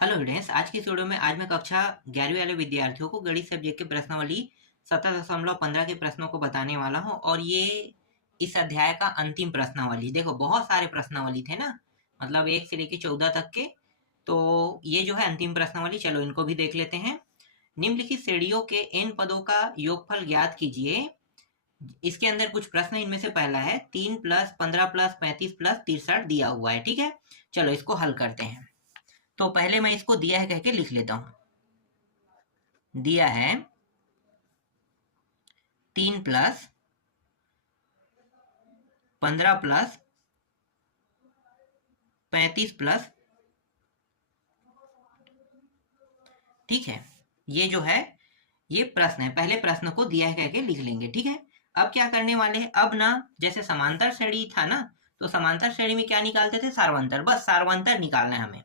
Hello students, आज की इस वीडियो में आज मैं कक्षा 11वीं वाले विद्यार्थियों को गणित सब्जेक्ट के प्रश्नावली 17.15 के प्रश्नों को बताने वाला हूं। और ये इस अध्याय का अंतिम प्रश्नावली। देखो, बहुत सारे प्रश्नावली थे ना, मतलब 1 से लेकर 14 तक के। तो ये जो है अंतिम प्रश्नावली, चलो इनको भी देख लेते हैं। निम्नलिखित श्रेणियों के n पदों का योगफल ज्ञात कीजिए। इसके अंदर कुछ प्रश्न, इनमें से पहला है 3 प्लस 15 प्लस 35 प्लस 63 दिया हुआ है। ठीक है, चलो इसको हल करते हैं। तो पहले मैं इसको दिया है कह के लिख लेता हूं। दिया है 3 प्लस 15 प्लस 35 प्लस, ठीक है। ये जो है ये प्रश्न है, पहले प्रश्न को दिया है कह के लिख लेंगे। ठीक है, अब क्या करने वाले हैं, अब ना जैसे समांतर श्रेणी था ना, तो समांतर श्रेणी में क्या निकालते थे, सार्वंतर। बस सार्वंतर निकालना है हमें।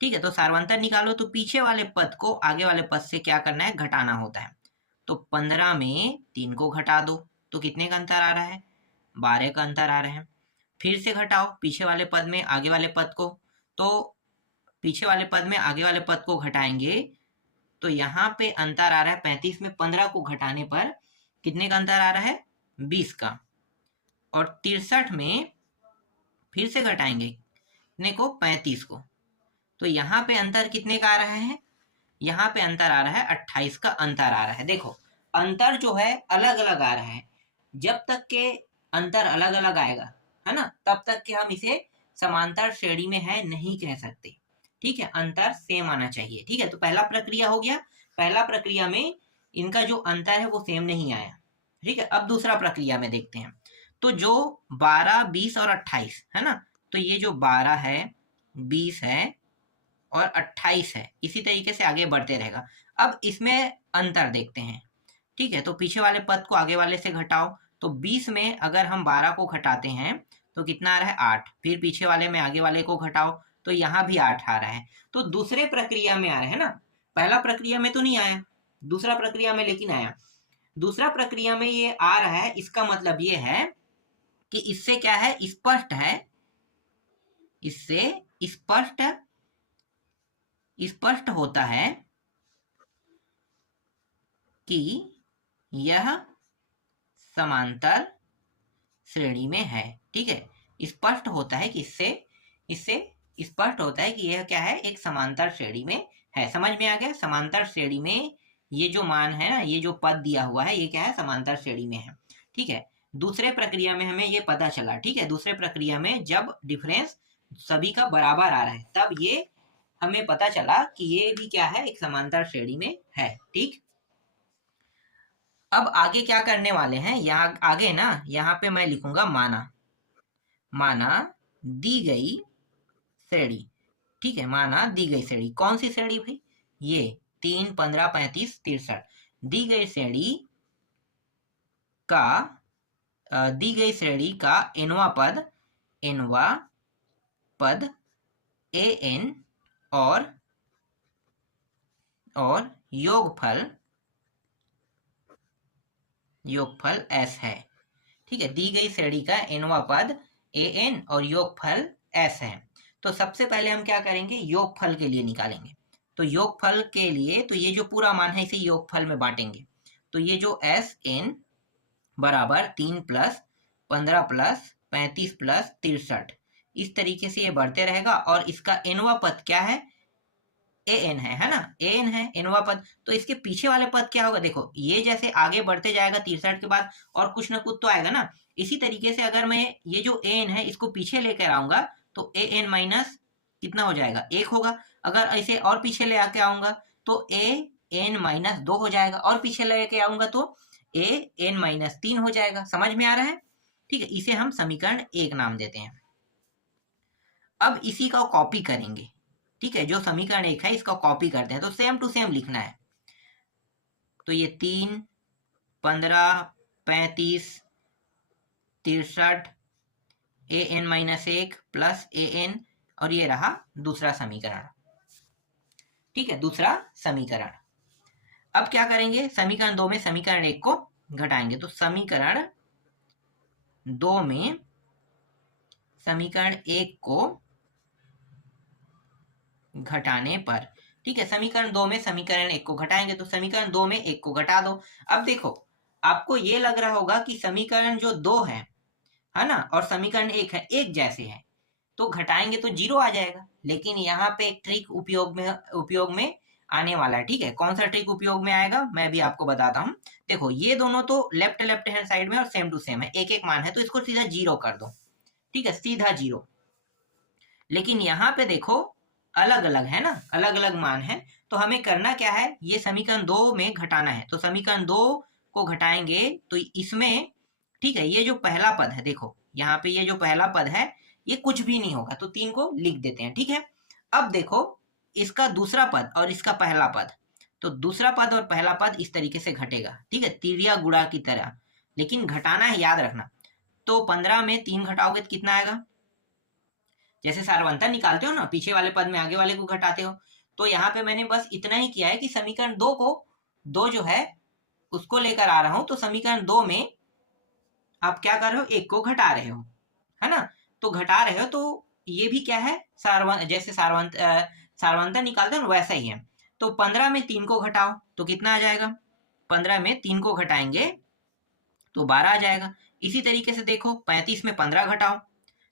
ठीक है, तो सार्वंतर निकालो तो पीछे वाले पद को आगे वाले पद से क्या करना है, घटाना होता है। तो 15 में 3 को घटा दो तो कितने का अंतर आ रहा है, 12 का अंतर आ रहा है। फिर से घटाओ पीछे वाले पद में आगे वाले पद को, तो पीछे वाले पद में आगे वाले पद को घटाएंगे तो यहाँ पे अंतर आ रहा है 35 में 15 को घटाने पर कितने का अंतर आ रहा है, 20 का। और 63 में फिर से घटाएंगे कितने को, 35 को। तो यहाँ पे अंतर कितने का आ रहा है, यहाँ पे अंतर आ रहा है 28 का अंतर आ रहा है। देखो, अंतर जो है अलग अलग आ रहा है। जब तक के अंतर अलग अलग आएगा, है ना, तब तक के हम इसे समांतर श्रेणी में है नहीं कह सकते। ठीक है, अंतर सेम आना चाहिए। ठीक है, तो पहला प्रक्रिया हो गया। पहला प्रक्रिया में इनका जो अंतर है वो सेम नहीं आया। ठीक है, अब दूसरा प्रक्रिया में देखते हैं। तो जो 12, 20 और 28 है ना, तो ये जो 12 है, 20 है और 28 है, इसी तरीके से आगे बढ़ते रहेगा। अब इसमें अंतर देखते हैं। ठीक है, तो पीछे वाले पद को आगे वाले से घटाओ। तो 20 में अगर हम 12 को घटाते हैं तो कितना आ रहा है, 8। फिर पीछे वाले में आगे वाले को घटाओ तो यहाँ भी 8 आ रहा है। तो दूसरे प्रक्रिया में आ रहा है ना, पहला प्रक्रिया में तो नहीं आया, दूसरा प्रक्रिया में लेकिन आया। दूसरा प्रक्रिया में ये आ रहा है, इसका मतलब ये है कि इससे क्या है, स्पष्ट है, इससे स्पष्ट स्पष्ट होता है कि यह समांतर श्रेणी में है। ठीक है, स्पष्ट होता है कि इससे इससे स्पष्ट होता है कि यह क्या है, एक समांतर श्रेणी में है। समझ में आ गया, समांतर श्रेणी में ये जो मान है ना, ये जो पद दिया हुआ है, ये क्या है, समांतर श्रेणी में है। ठीक है, दूसरे प्रक्रिया में हमें ये पता चला। ठीक है, दूसरे प्रक्रिया में जब डिफरेंस सभी का बराबर आ रहा है तब ये हमें पता चला कि ये भी क्या है, एक समांतर श्रेणी में है। ठीक, अब आगे क्या करने वाले हैं, यहाँ आगे ना, यहाँ पे मैं लिखूंगा माना। माना दी गई श्रेणी। ठीक है, माना दी गई श्रेणी, कौन सी श्रेणी भाई, ये 3, 15, 35, 63 दी गई श्रेणी का दी गई श्रेणी का एनवा पद ए एन और योगफल एस है। ठीक है, दी गई श्रेणी का एनवा पद ए एन और योगफल एस है। तो सबसे पहले हम क्या करेंगे, योगफल के लिए निकालेंगे। तो योगफल के लिए तो ये जो पूरा मान है इसे योगफल में बांटेंगे। तो ये जो एस एन बराबर 3 प्लस 15 प्लस 35 प्लस 63, इस तरीके से ये बढ़ते रहेगा। और इसका एनवा पद क्या है, ए एन है ना, ए एन है एनवा पद। तो इसके पीछे वाले पद क्या होगा, देखो ये जैसे आगे बढ़ते जाएगा 63 के बाद और कुछ ना कुछ तो आएगा ना। इसी तरीके से अगर मैं ये जो ए एन है इसको पीछे लेकर आऊंगा तो ए एन माइनस कितना हो जाएगा, 1 होगा। अगर ऐसे और पीछे ले आके आऊंगा तो ए एन माइनस 2 हो जाएगा, और पीछे लेके आऊंगा तो ए एन माइनस 3 हो जाएगा। समझ में आ रहा है। ठीक है, इसे हम समीकरण 1 नाम देते हैं। अब इसी का कॉपी करेंगे। ठीक है, जो समीकरण 1 है इसका कॉपी करते हैं, तो सेम टू सेम लिखना है। तो ये 3, 15, 35, 63 A N minus 1 plus A N, और ये रहा दूसरा समीकरण। ठीक है, दूसरा समीकरण। अब क्या करेंगे, समीकरण 2 में समीकरण 1 को घटाएंगे। तो समीकरण 2 में समीकरण 1 को घटाने पर, ठीक है। समीकरण 2 में समीकरण 1 को घटाएंगे तो समीकरण 2 में 1 को घटा दो। अब देखो आपको ये लग रहा होगा कि समीकरण जो 2 है ना, और समीकरण 1 है, एक जैसे है, तो घटाएंगे तो 0 आ जाएगा। लेकिन यहाँ पे एक ट्रिक उपयोग में आने वाला है, ठीक है। कौन सा ट्रिक उपयोग में आएगा मैं भी आपको बताता हूँ। देखो ये दोनों तो लेफ्ट हैंड साइड में और सेम टू सेम है, एक एक मान है, तो इसको सीधा 0 कर दो, ठीक है, सीधा 0। लेकिन यहाँ पे देखो अलग अलग है ना, अलग अलग मान है, तो हमें करना क्या है, ये समीकरण 2 में घटाना है। तो समीकरण 2 को घटाएंगे तो इसमें, ठीक है, ये जो पहला पद है, देखो यहाँ पे ये जो पहला पद है ये कुछ भी नहीं होगा, तो 3 को लिख देते हैं, ठीक है। अब देखो इसका दूसरा पद और इसका पहला पद, तो दूसरा पद और पहला पद इस तरीके से घटेगा, ठीक है, तिरिया गुणा की तरह। लेकिन घटाना है, याद रखना। तो 15 में 3 घटाओगे तो कितना आएगा, जैसे सारवंतर निकालते हो ना, पीछे वाले पद में आगे वाले को घटाते हो। तो यहाँ पे मैंने बस इतना ही किया है कि समीकरण 2 को, 2 जो है उसको लेकर आ रहा हूं, तो समीकरण 2 में आप क्या कर रहे हो, 1 को घटा रहे हो, है ना। तो घटा रहे हो तो ये भी क्या है, जैसे सारवंतर निकालते हो वैसा ही है। तो 15 में 3 को घटाओ तो कितना आ जाएगा, 15 में 3 को घटाएंगे तो 12 आ जाएगा। इसी तरीके से देखो 35 में 15 घटाओ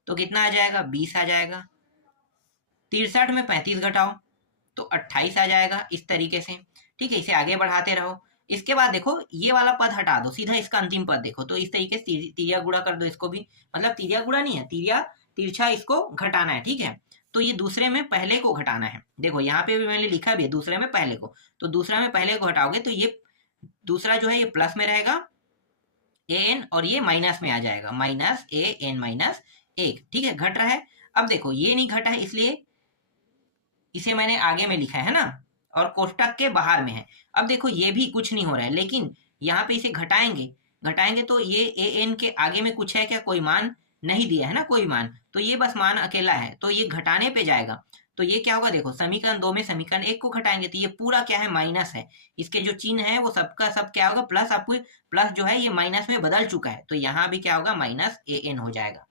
तो कितना आ जाएगा, 20 आ जाएगा। 63 में 35 घटाओ तो 28 आ जाएगा, इस तरीके से, ठीक है। इसे आगे बढ़ाते रहो। इसके बाद देखो ये वाला पद हटा दो, सीधा इसका अंतिम पद देखो, तो इस तरीके से तिरिया गुणा कर दो इसको भी, मतलब तिरिया गुणा नहीं है, तिरछा इसको घटाना है, ठीक है। तो ये दूसरे में पहले को घटाना है, देखो यहाँ पे भी मैंने लिखा भी है दूसरे में पहले को, तो दूसरा में पहले को हटाओगे तो ये दूसरा जो है ये प्लस में रहेगा an, और ये माइनस में आ जाएगा, माइनस an-1, ठीक है, घट रहा है। अब देखो ये नहीं घटा है इसलिए इसे मैंने आगे में लिखा है ना, और कोष्टक के बाहर में है। अब देखो ये भी कुछ नहीं हो रहा है, लेकिन यहाँ पे इसे घटाएंगे तो ये an के आगे में कुछ है क्या, कोई मान नहीं दिया है ना, कोई मान, तो ये बस मान अकेला है, तो ये घटाने पे जाएगा। तो ये क्या होगा, देखो समीकरण 2 में समीकरण 1 को घटाएंगे तो ये पूरा क्या है, माइनस है, इसके जो चिन्ह है वो सबका सब क्या होगा, प्लस। आपको प्लस जो है ये माइनस में बदल चुका है, तो यहाँ भी क्या होगा, माइनस an हो जाएगा।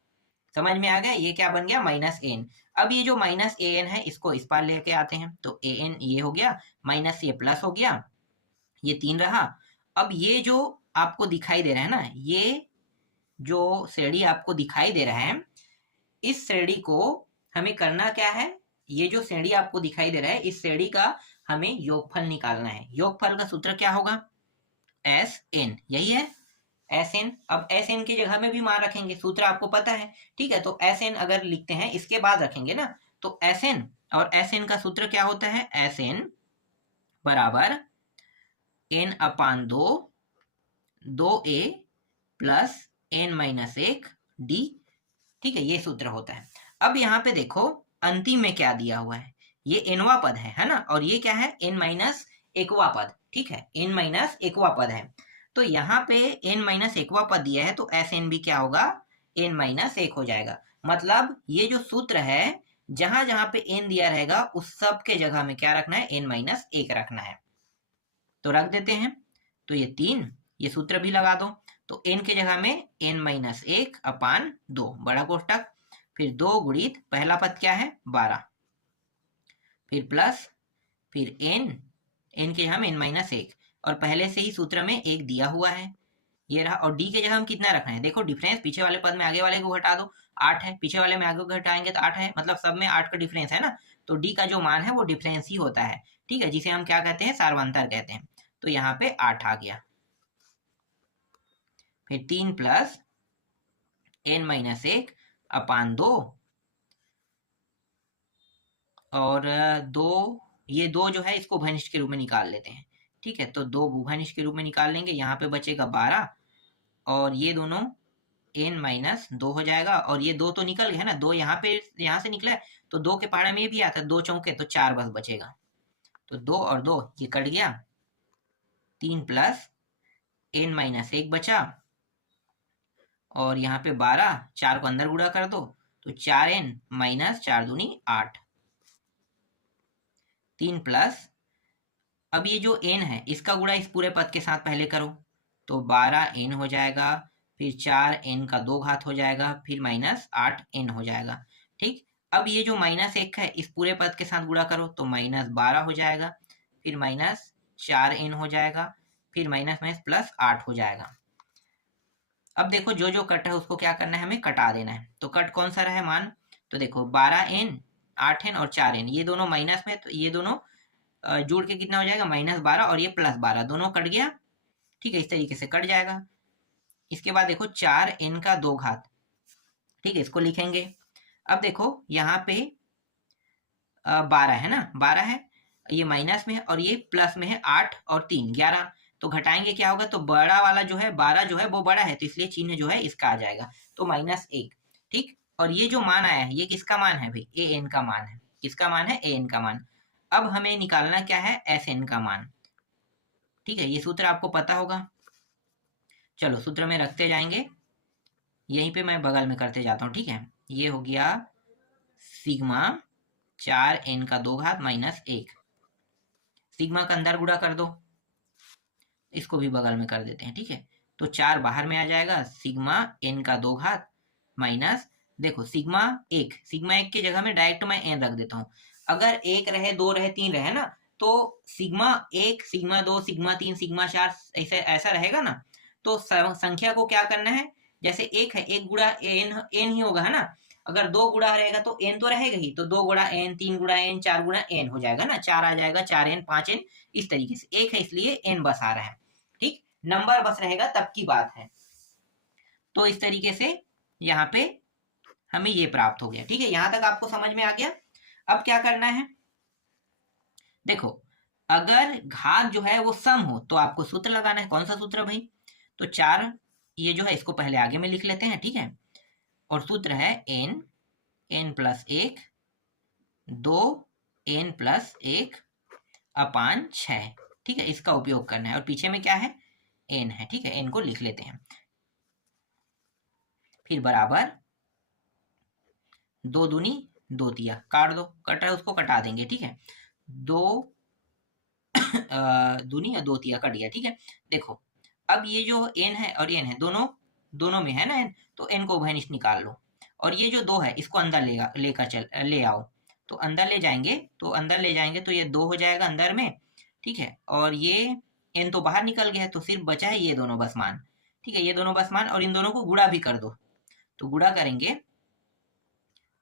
समझ में आ गया, ये क्या बन गया, माइनस an। अब ये जो माइनस an है इसको इस पार लेके आते हैं, तो an ये हो गया, माइनस ये प्लस हो गया, ये 3 रहा। अब ये जो आपको दिखाई दे रहा है ना, ये जो श्रेणी आपको दिखाई दे रहा है, इस श्रेणी को हमें करना क्या है, ये जो श्रेणी आपको दिखाई दे रहा है इस श्रेणी का हमें योगफल निकालना है। योगफल का सूत्र क्या होगा, Sn, यही है Sn। अब Sn की जगह में भी मान रखेंगे, सूत्र आपको पता है, ठीक है। तो Sn अगर लिखते हैं इसके बाद रखेंगे ना, तो Sn, और Sn का सूत्र क्या होता है, Sn बराबर n/2 2a प्लस n-1d, ठीक है, ये सूत्र होता है। अब यहाँ पे देखो अंतिम में क्या दिया हुआ है, ये nवां पद है ना, और ये क्या है, n-1वां पद, ठीक है, n-1वां पद है। तो यहाँ पे n-1वां पद दिया है तो Sn भी क्या होगा, n-1 हो जाएगा। मतलब ये जो सूत्र है जहां जहां पे n दिया रहेगा उस सब के जगह में क्या रखना है, n-1 रखना है। तो रख देते हैं, तो ये 3, ये सूत्र भी लगा दो, तो n के जगह में n-1/2 बड़ा कोष्टक, फिर 2 गुणित पहला पद क्या है, 12, फिर प्लस, फिर n के जगह में n-1, और पहले से ही सूत्र में 1 दिया हुआ है, ये रहा। और d के जगह हम कितना रखना है, देखो डिफरेंस पीछे वाले पद में आगे वाले को घटा दो, 8 है, पीछे वाले में आगे को घटाएंगे तो 8 है, मतलब सब में 8 का डिफरेंस है ना, तो d का जो मान है वो डिफरेंस ही होता है, ठीक है, जिसे हम क्या कहते हैं, सारवंतर कहते हैं। तो यहाँ पे 8 आ गया, फिर 3 प्लस n-1/2 और 2, ये 2 जो है इसको भनिष्ठ के रूप में निकाल लेते हैं, ठीक है। तो 2 भनिष्ठ के रूप में निकाल लेंगे, यहाँ पे बचेगा 12, और ये दोनों n-2 हो जाएगा, और ये 2 तो निकल गया है ना, 2 यहाँ से निकला है, तो 2 के पहाड़े में ये भी आता है, 2 चौके तो 4 बस बचेगा, तो 2 और 2 ये कट गया, 3 प्लस n-1 बचा, और यहाँ पे 12, 4 को अंदर गुणा कर दो तो 4n-4 दूनी 8, 3 प्लस, अब ये जो n है इसका गुणा इस पूरे पद के साथ पहले करो, तो 12n हो जाएगा, फिर 4n का 2 घात हो जाएगा, फिर -8n हो जाएगा, ठीक। अब ये जो -1 है इस पूरे पद के साथ गुणा करो तो -12 हो जाएगा, फिर -4n हो जाएगा, फिर माइनस माइनस +8 हो जाएगा। अब देखो जो जो कट है उसको क्या करना है, हमें कटा देना है। तो कट कौन सा रहा है मान, तो देखो 12n 8n और 4n ये दोनों माइनस में, तो ये दोनों जोड़ के कितना हो जाएगा -12 और ये +12 दोनों कट गया। ठीक है, इस तरीके से कट जाएगा। इसके बाद देखो 4n का 2 घात, ठीक है, इसको लिखेंगे। अब देखो यहाँ पे 12 है ना, 12 है, ये माइनस में है और ये प्लस में है 8 और 3 11, तो घटाएंगे क्या होगा, तो बड़ा वाला जो है 12 जो है वो बड़ा है, तो इसलिए चिन्ह जो है इसका आ जाएगा, तो -1। ठीक, और ये जो मान आया है ये किसका मान है भाई, ए एन का मान है। किसका मान है, ए एन का मान। अब हमें निकालना क्या है, एस एन का मान। ठीक है, ये सूत्र आपको पता होगा। चलो सूत्र में रखते जाएंगे, यहीं पे मैं बगल में करते जाता हूँ। ठीक है, ये हो गया सिग्मा 4n का 2 घात -1, सिग्मा का अंदर गुणा कर दो, इसको भी बगल में कर देते हैं। ठीक है, तो 4 बाहर में आ जाएगा, सिग्मा n का 2 घात माइनस, देखो सिग्मा 1 की जगह में डायरेक्ट मैं n रख देता हूँ। अगर 1 रहे 2 रहे 3 रहे ना, तो सिग्मा 1 सिग्मा 2 सिग्मा 3 सिग्मा 4 ऐसा रहेगा ना, तो संख्या को क्या करना है, जैसे 1 है 1 गुणा n ही होगा, है ना। अगर 2 गुणा रहेगा तो n तो रहेगा ही, तो 2 गुणा n 3 गुणा n 4 गुणा n हो जाएगा ना, 4 आ जाएगा, 4n 5n, इस तरीके से। 1 है इसलिए n बस आ रहा है। ठीक, नंबर बस रहेगा तब की बात है। तो इस तरीके से यहाँ पे हमें ये प्राप्त हो गया। ठीक है, यहां तक आपको समझ में आ गया। अब क्या करना है, देखो अगर घात जो है वो सम हो तो आपको सूत्र लगाना है। कौन सा सूत्र भाई, तो 4 ये जो है इसको पहले आगे में लिख लेते हैं। ठीक है, और सूत्र है n प्लस 1 2n प्लस 1 अपान 6। ठीक है, इसका उपयोग करना है, और पीछे में क्या है, n है। ठीक है, n को लिख लेते हैं, फिर बराबर 2 दूनी 2 तिया, काट दो, कट रहा है उसको कटा देंगे। ठीक है, 2 दूनी या 2 तिया कट गया। ठीक है, देखो अब ये जो n है और n है दोनों में है ना n, तो n को उभयनिष्ठ निकाल लो, और ये जो 2 है इसको अंदर लेकर ले आओ, तो अंदर ले जाएंगे, तो ये 2 हो जाएगा अंदर में। ठीक है, और ये n तो बाहर निकल गया है, तो सिर्फ बचा है ये दोनों बस मान। ठीक है, ये दोनों बस मान, और इन दोनों को गुणा भी कर दो, तो गुणा करेंगे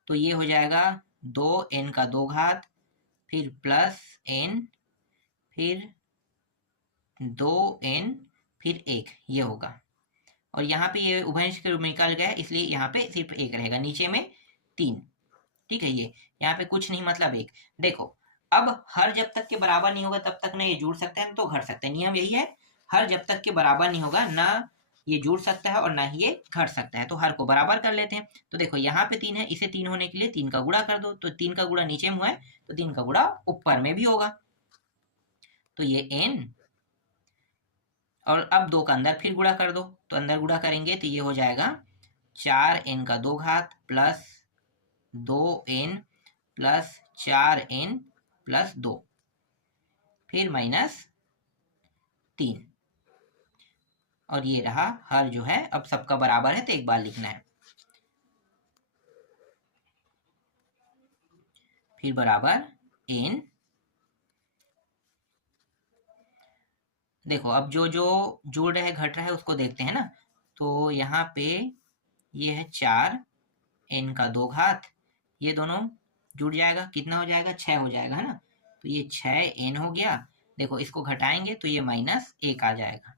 तो ये हो जाएगा 2n का 2 घात, फिर प्लस n, फिर 2n, फिर 1, ये होगा। और यहाँ पे ये उभयनिष्ठ के रूप में निकल गया, इसलिए यहाँ पे सिर्फ 1 रहेगा, नीचे में 3। ठीक है, ये यहाँ पे कुछ नहीं मतलब 1। देखो अब हर जब तक के बराबर नहीं होगा तब तक ना ये जुड़ सकते हैं तो घट सकते हैं। नियम यही है, हर जब तक के बराबर नहीं होगा ना ये जुड़ सकता है और ना ही ये घट सकता है। तो हर को बराबर कर लेते हैं। तो देखो यहाँ पे 3 है, इसे 3 होने के लिए 3 का गुणा कर दो, तो 3 का गुणा नीचे में हुआ है तो 3 का गुणा ऊपर में भी होगा, तो ये n, और अब 2 का अंदर फिर गुणा कर दो, तो अंदर गुणा करेंगे तो ये हो जाएगा 4n का 2 घात plus 2n plus 4n plus 2, फिर -3, और ये रहा हर जो है। अब सबका बराबर है तो एक बार लिखना है, फिर बराबर n। देखो अब जो जो जोड़ रहा है घट रहा है उसको देखते हैं ना, तो यहाँ पे ये है 4n का 2 घात, ये दोनों जुड़ जाएगा, कितना हो जाएगा, 6 हो जाएगा, है ना। तो ये 6n हो गया। देखो इसको घटाएंगे तो ये -1 आ जाएगा,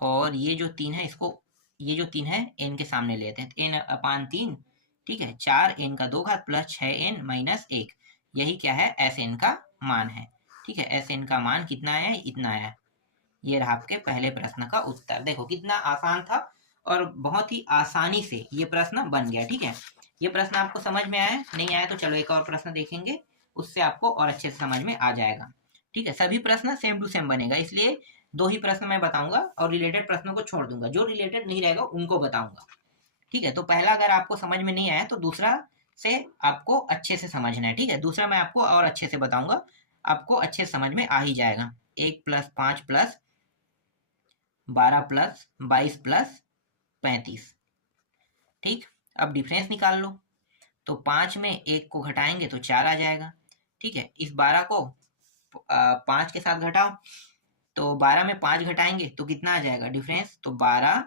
और ये जो 3 है इसको, ये जो 3 है n के सामने लेते हैं, n अपान 3। ठीक है, 4n का 2 घात प्लस 6n -1, यही क्या है, एस एन का मान है। ठीक है, एस एन का मान कितना आया, इतना आया। ये रहा आपके पहले प्रश्न का उत्तर। देखो कितना आसान था, और बहुत ही आसानी से ये प्रश्न बन गया। ठीक है, ये प्रश्न आपको समझ में आया, नहीं आया तो चलो एक और प्रश्न देखेंगे, उससे आपको और अच्छे से समझ में आ जाएगा। ठीक है, सभी प्रश्न सेम टू सेम बनेगा, इसलिए 2 ही प्रश्न मैं बताऊंगा और रिलेटेड प्रश्नों को छोड़ दूंगा, जो रिलेटेड नहीं रहेगा उनको बताऊंगा। ठीक है, तो पहला अगर आपको समझ में नहीं आया तो दूसरा से आपको अच्छे से समझना है। ठीक है, दूसरा मैं आपको और अच्छे से बताऊंगा, आपको अच्छे से समझ में आ ही जाएगा। 1 + 5 + 12 + 22 + 35। ठीक, अब डिफरेंस निकाल लो, तो 5 में 1 को घटाएंगे तो 4 आ जाएगा। ठीक है, इस 12 को 5 के साथ घटाओ, तो 12 में 5 घटाएंगे तो कितना आ जाएगा डिफरेंस, तो 12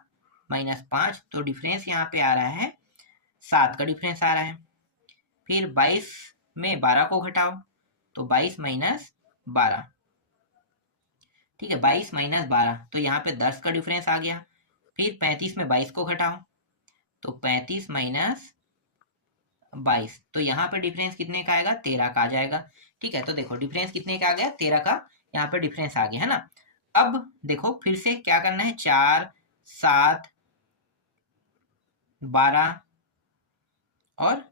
माइनस 5, तो डिफरेंस यहाँ पे आ रहा है 7 का डिफरेंस आ रहा है। फिर 22 में 12 को घटाओ तो 22 माइनस 12, ठीक है 22 माइनस 12, तो यहाँ पे 10 का डिफरेंस आ गया। फिर 35 में 22 को घटाओ तो 35 माइनस 22, तो यहाँ पे डिफरेंस कितने का आएगा, 13 का आ जाएगा। ठीक है, तो देखो डिफरेंस कितने का आ गया, 13 का यहाँ पे डिफरेंस आ गया है ना। अब देखो फिर से क्या करना है, 4 7 12 और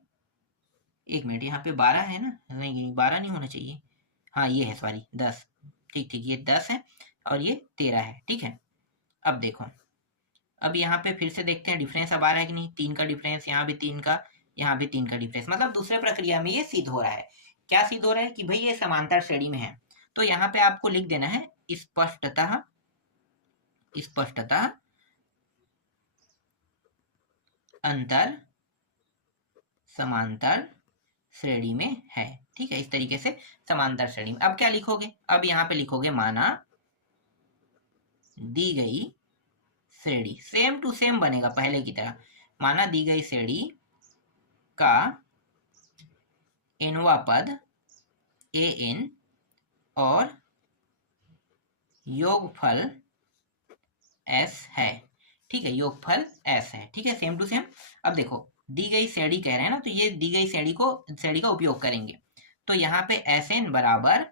1 मिनट, यहाँ पे 12 है ना, नहीं 12 नहीं होना चाहिए, हाँ ये है, सॉरी 10, ठीक ठीक ये 10 है और ये 13 है। ठीक है, अब देखो अब यहाँ पे फिर से देखते हैं डिफरेंस अब आ रहा है कि नहीं, 3 का डिफरेंस, यहाँ भी 3 का, यहाँ भी 3 का डिफरेंस, मतलब दूसरे प्रक्रिया में ये सिद्ध हो रहा है। क्या सिद्ध हो रहा है कि भाई ये समांतर श्रेणी में है। तो यहाँ पे आपको लिख देना है स्पष्टतः, स्पष्टतः अंतर समांतर श्रेणी में है। ठीक है, इस तरीके से समांतर श्रेणी में। अब क्या लिखोगे, अब यहाँ पे लिखोगे माना दी गई श्रेणी, सेम टू सेम बनेगा पहले की तरह, माना दी गई श्रेणी का nवां पद an और योगफल s है। ठीक है, योगफल s है। ठीक है, सेम टू सेम। अब देखो दी गई श्रेणी कह रहे हैं ना, तो ये दी गई श्रेणी का उपयोग करेंगे। तो यहाँ पे Sn बराबर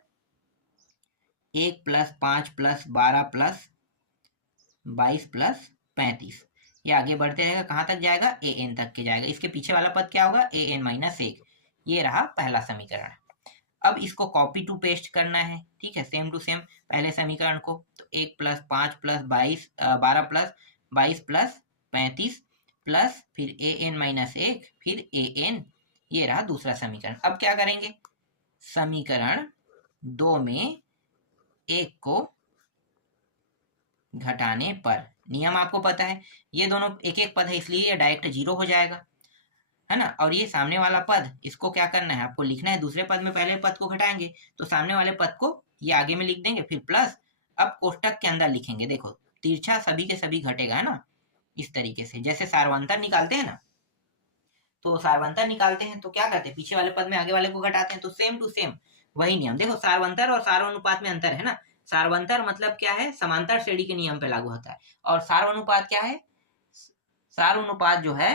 1 प्लस 5 प्लस 12 प्लस 22 प्लस 35, ये आगे बढ़ते रहेगा, कहाँ तक जाएगा, an तक के जाएगा। इसके पीछे वाला पद क्या होगा, an माइनस 1, ये रहा पहला समीकरण। अब इसको कॉपी टू पेस्ट करना है। ठीक है, सेम टू सेम पहले समीकरण को, तो 1 plus 5 plus 12 plus 22 plus 35 plus फिर an माइनस 1 फिर an, ये रहा दूसरा समीकरण। अब क्या करेंगे, समीकरण 2 में 1 को घटाने पर, नियम आपको पता है, ये दोनों एक एक पद है इसलिए ये डायरेक्ट 0 हो जाएगा, है ना। और ये सामने वाला पद, इसको क्या करना है आपको लिखना है, दूसरे पद में पहले पद को घटाएंगे तो सामने वाले पद को ये आगे में लिख देंगे, फिर प्लस, अब कोष्टक के अंदर लिखेंगे, देखो तिरछा सभी के सभी घटेगा, है ना, इस तरीके से। जैसे सार्वंतर निकालते हैं ना, तो सार्वंतर निकालते हैं तो क्या करते हैं, पीछे वाले पद में आगे वाले को घटाते हैं, तो सेम टू सेम वही नियम। देखो सार्वंतर और सार्वनुपात में अंतर है ना, सार्वंतर मतलब क्या है, समांतर श्रेणी के नियम पे लागू होता है, और सार्वनुपात क्या है, सार्वनुपात जो है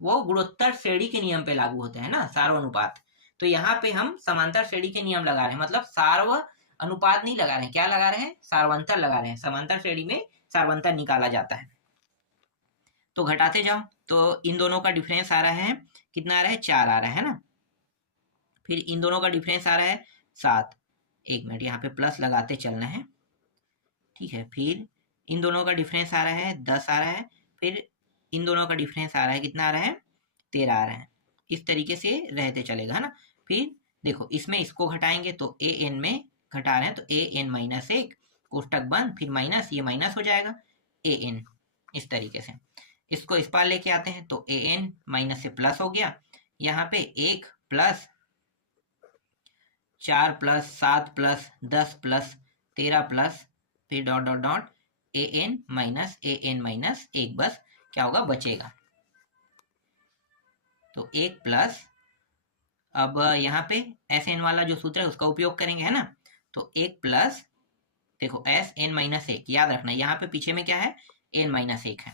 वो गुणोत्तर श्रेणी के नियम पे लागू होते हैं ना, सार्वनुपात। तो यहाँ पे हम समांतर श्रेणी के नियम लगा रहे हैं, मतलब सार्व अनुपात नहीं लगा रहे हैं, क्या लगा रहे हैं, सार्वंतर लगा रहे हैं। समांतर श्रेणी में सार्वंतर निकाला जाता है। तो घटाते जाओ, तो इन दोनों का डिफरेंस आ रहा है कितना, आ रहा है 4 आ रहा है ना। फिर इन दोनों का डिफरेंस आ रहा है 7, 1 मिनट यहाँ पे प्लस लगाते चलना है। ठीक है, फिर इन दोनों का डिफरेंस आ रहा है 10 आ रहा है, फिर इन दोनों का डिफरेंस आ रहा है कितना आ रहा है, 13 आ रहा है। इस तरीके से रहते चलेगा, है ना। फिर देखो इसमें इसको घटाएंगे तो an में घटा रहे हैं तो an माइनस 1, कोष्टक बंद, फिर माइनस, ये माइनस हो जाएगा an, इस तरीके से। इसको इस पार लेके आते हैं तो an माइनस से प्लस हो गया, यहाँ पे 1 plus 4 plus 7 plus 10 plus 13 plus फिर dot dot dot an minus 1 बस क्या होगा, बचेगा। तो 1 प्लस, अब यहाँ पे Sn वाला जो सूत्र है उसका उपयोग करेंगे, है ना। तो 1 प्लस, देखो Sn माइनस 1, याद रखना यहाँ पे पीछे में क्या है, n माइनस 1 है,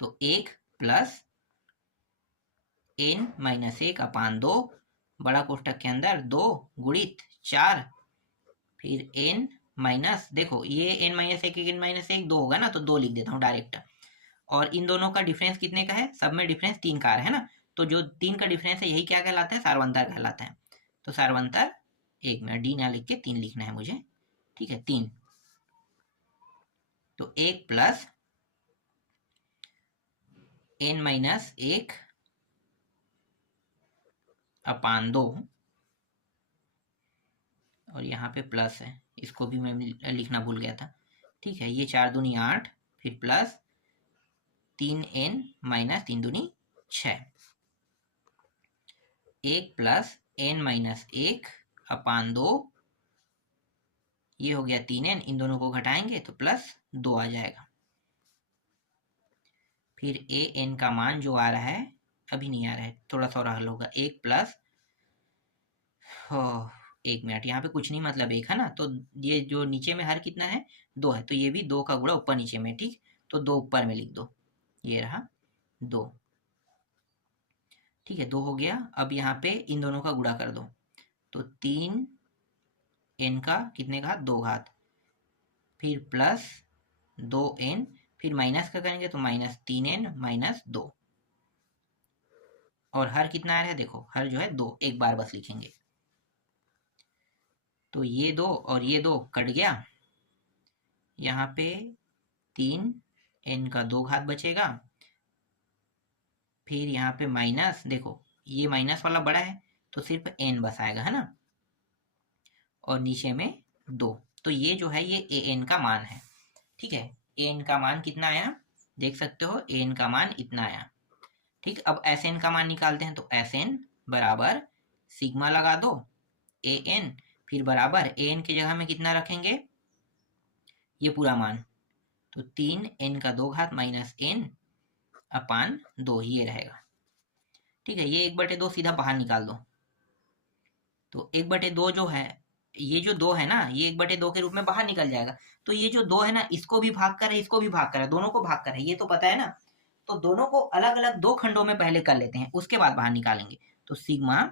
तो 1 प्लस n माइनस 1 अपान 2, बड़ा कोष्टक के अंदर 2 गुणित 4, फिर n माइनस, देखो ये n माइनस 1 n माइनस 1 2 होगा ना, तो 2 लिख देता हूँ डायरेक्ट। और इन दोनों का डिफरेंस कितने का है, सब में डिफरेंस 3 का आ रहा है ना, तो जो 3 का डिफरेंस है यही क्या कहलाता है, सार्वंतर कहलाता है। तो सार्वंतर, 1 मिनट डी ना लिख के 3 लिखना है मुझे, ठीक है 3। तो 1 प्लस n माइनस 1 अपान 2, और यहाँ पे प्लस है, इसको भी मैं लिखना भूल गया था। ठीक है, ये 4 दूनी 8, फिर प्लस 3n माइनस 3 दूनी 6, 1 प्लस n माइनस 1 अपान 2, ये हो गया 3n, इन दोनों को घटाएंगे तो प्लस 2 आ जाएगा। फिर ए एन का मान जो आ रहा है, अभी नहीं आ रहा है, थोड़ा सा और हल होगा, 1 प्लस, एक मिनट, यहाँ पे कुछ नहीं मतलब 1 है ना, तो ये जो नीचे में हर कितना है, 2 है, तो ये भी 2 का गुणा ऊपर नीचे में, ठीक, तो 2 ऊपर में लिख दो, ये रहा 2, ठीक है, 2 हो गया। अब यहाँ पे इन दोनों का गुणा कर दो, तो 3 n का कितने घात, 2 घात, फिर प्लस 2n, फिर माइनस का करेंगे तो माइनस 3n माइनस 2, और हर कितना आ रहा है, देखो हर जो है 2, एक बार बस लिखेंगे, तो ये 2 और ये 2 कट गया, यहाँ पे 3n का 2 घात बचेगा, फिर यहाँ पे माइनस, देखो ये माइनस वाला बड़ा है तो सिर्फ n बस आएगा, है ना, और नीचे में 2, तो ये जो है ये an का मान है, ठीक है। an का मान कितना आया, देख सकते हो, an का मान इतना आया, ठीक। अब Sn का मान निकालते हैं, तो Sn बराबर सिग्मा लगा दो an, फिर बराबर an की जगह में कितना रखेंगे, ये पूरा मान, तो 3n का 2 घात माइनस n अपान 2, ये रहेगा, ठीक है। ये 1/2 सीधा बाहर निकाल दो, तो 1/2 जो है, ये जो 2 है ना, ये 1/2 के रूप में बाहर निकल जाएगा, तो ये जो 2 है ना, इसको भी भाग कर है, इसको भी भाग कर है, दोनों को भाग कर है, ये तो पता है ना, तो दोनों को अलग अलग 2 खंडों में पहले कर लेते हैं, उसके बाद बाहर निकालेंगे, तो सिग्मा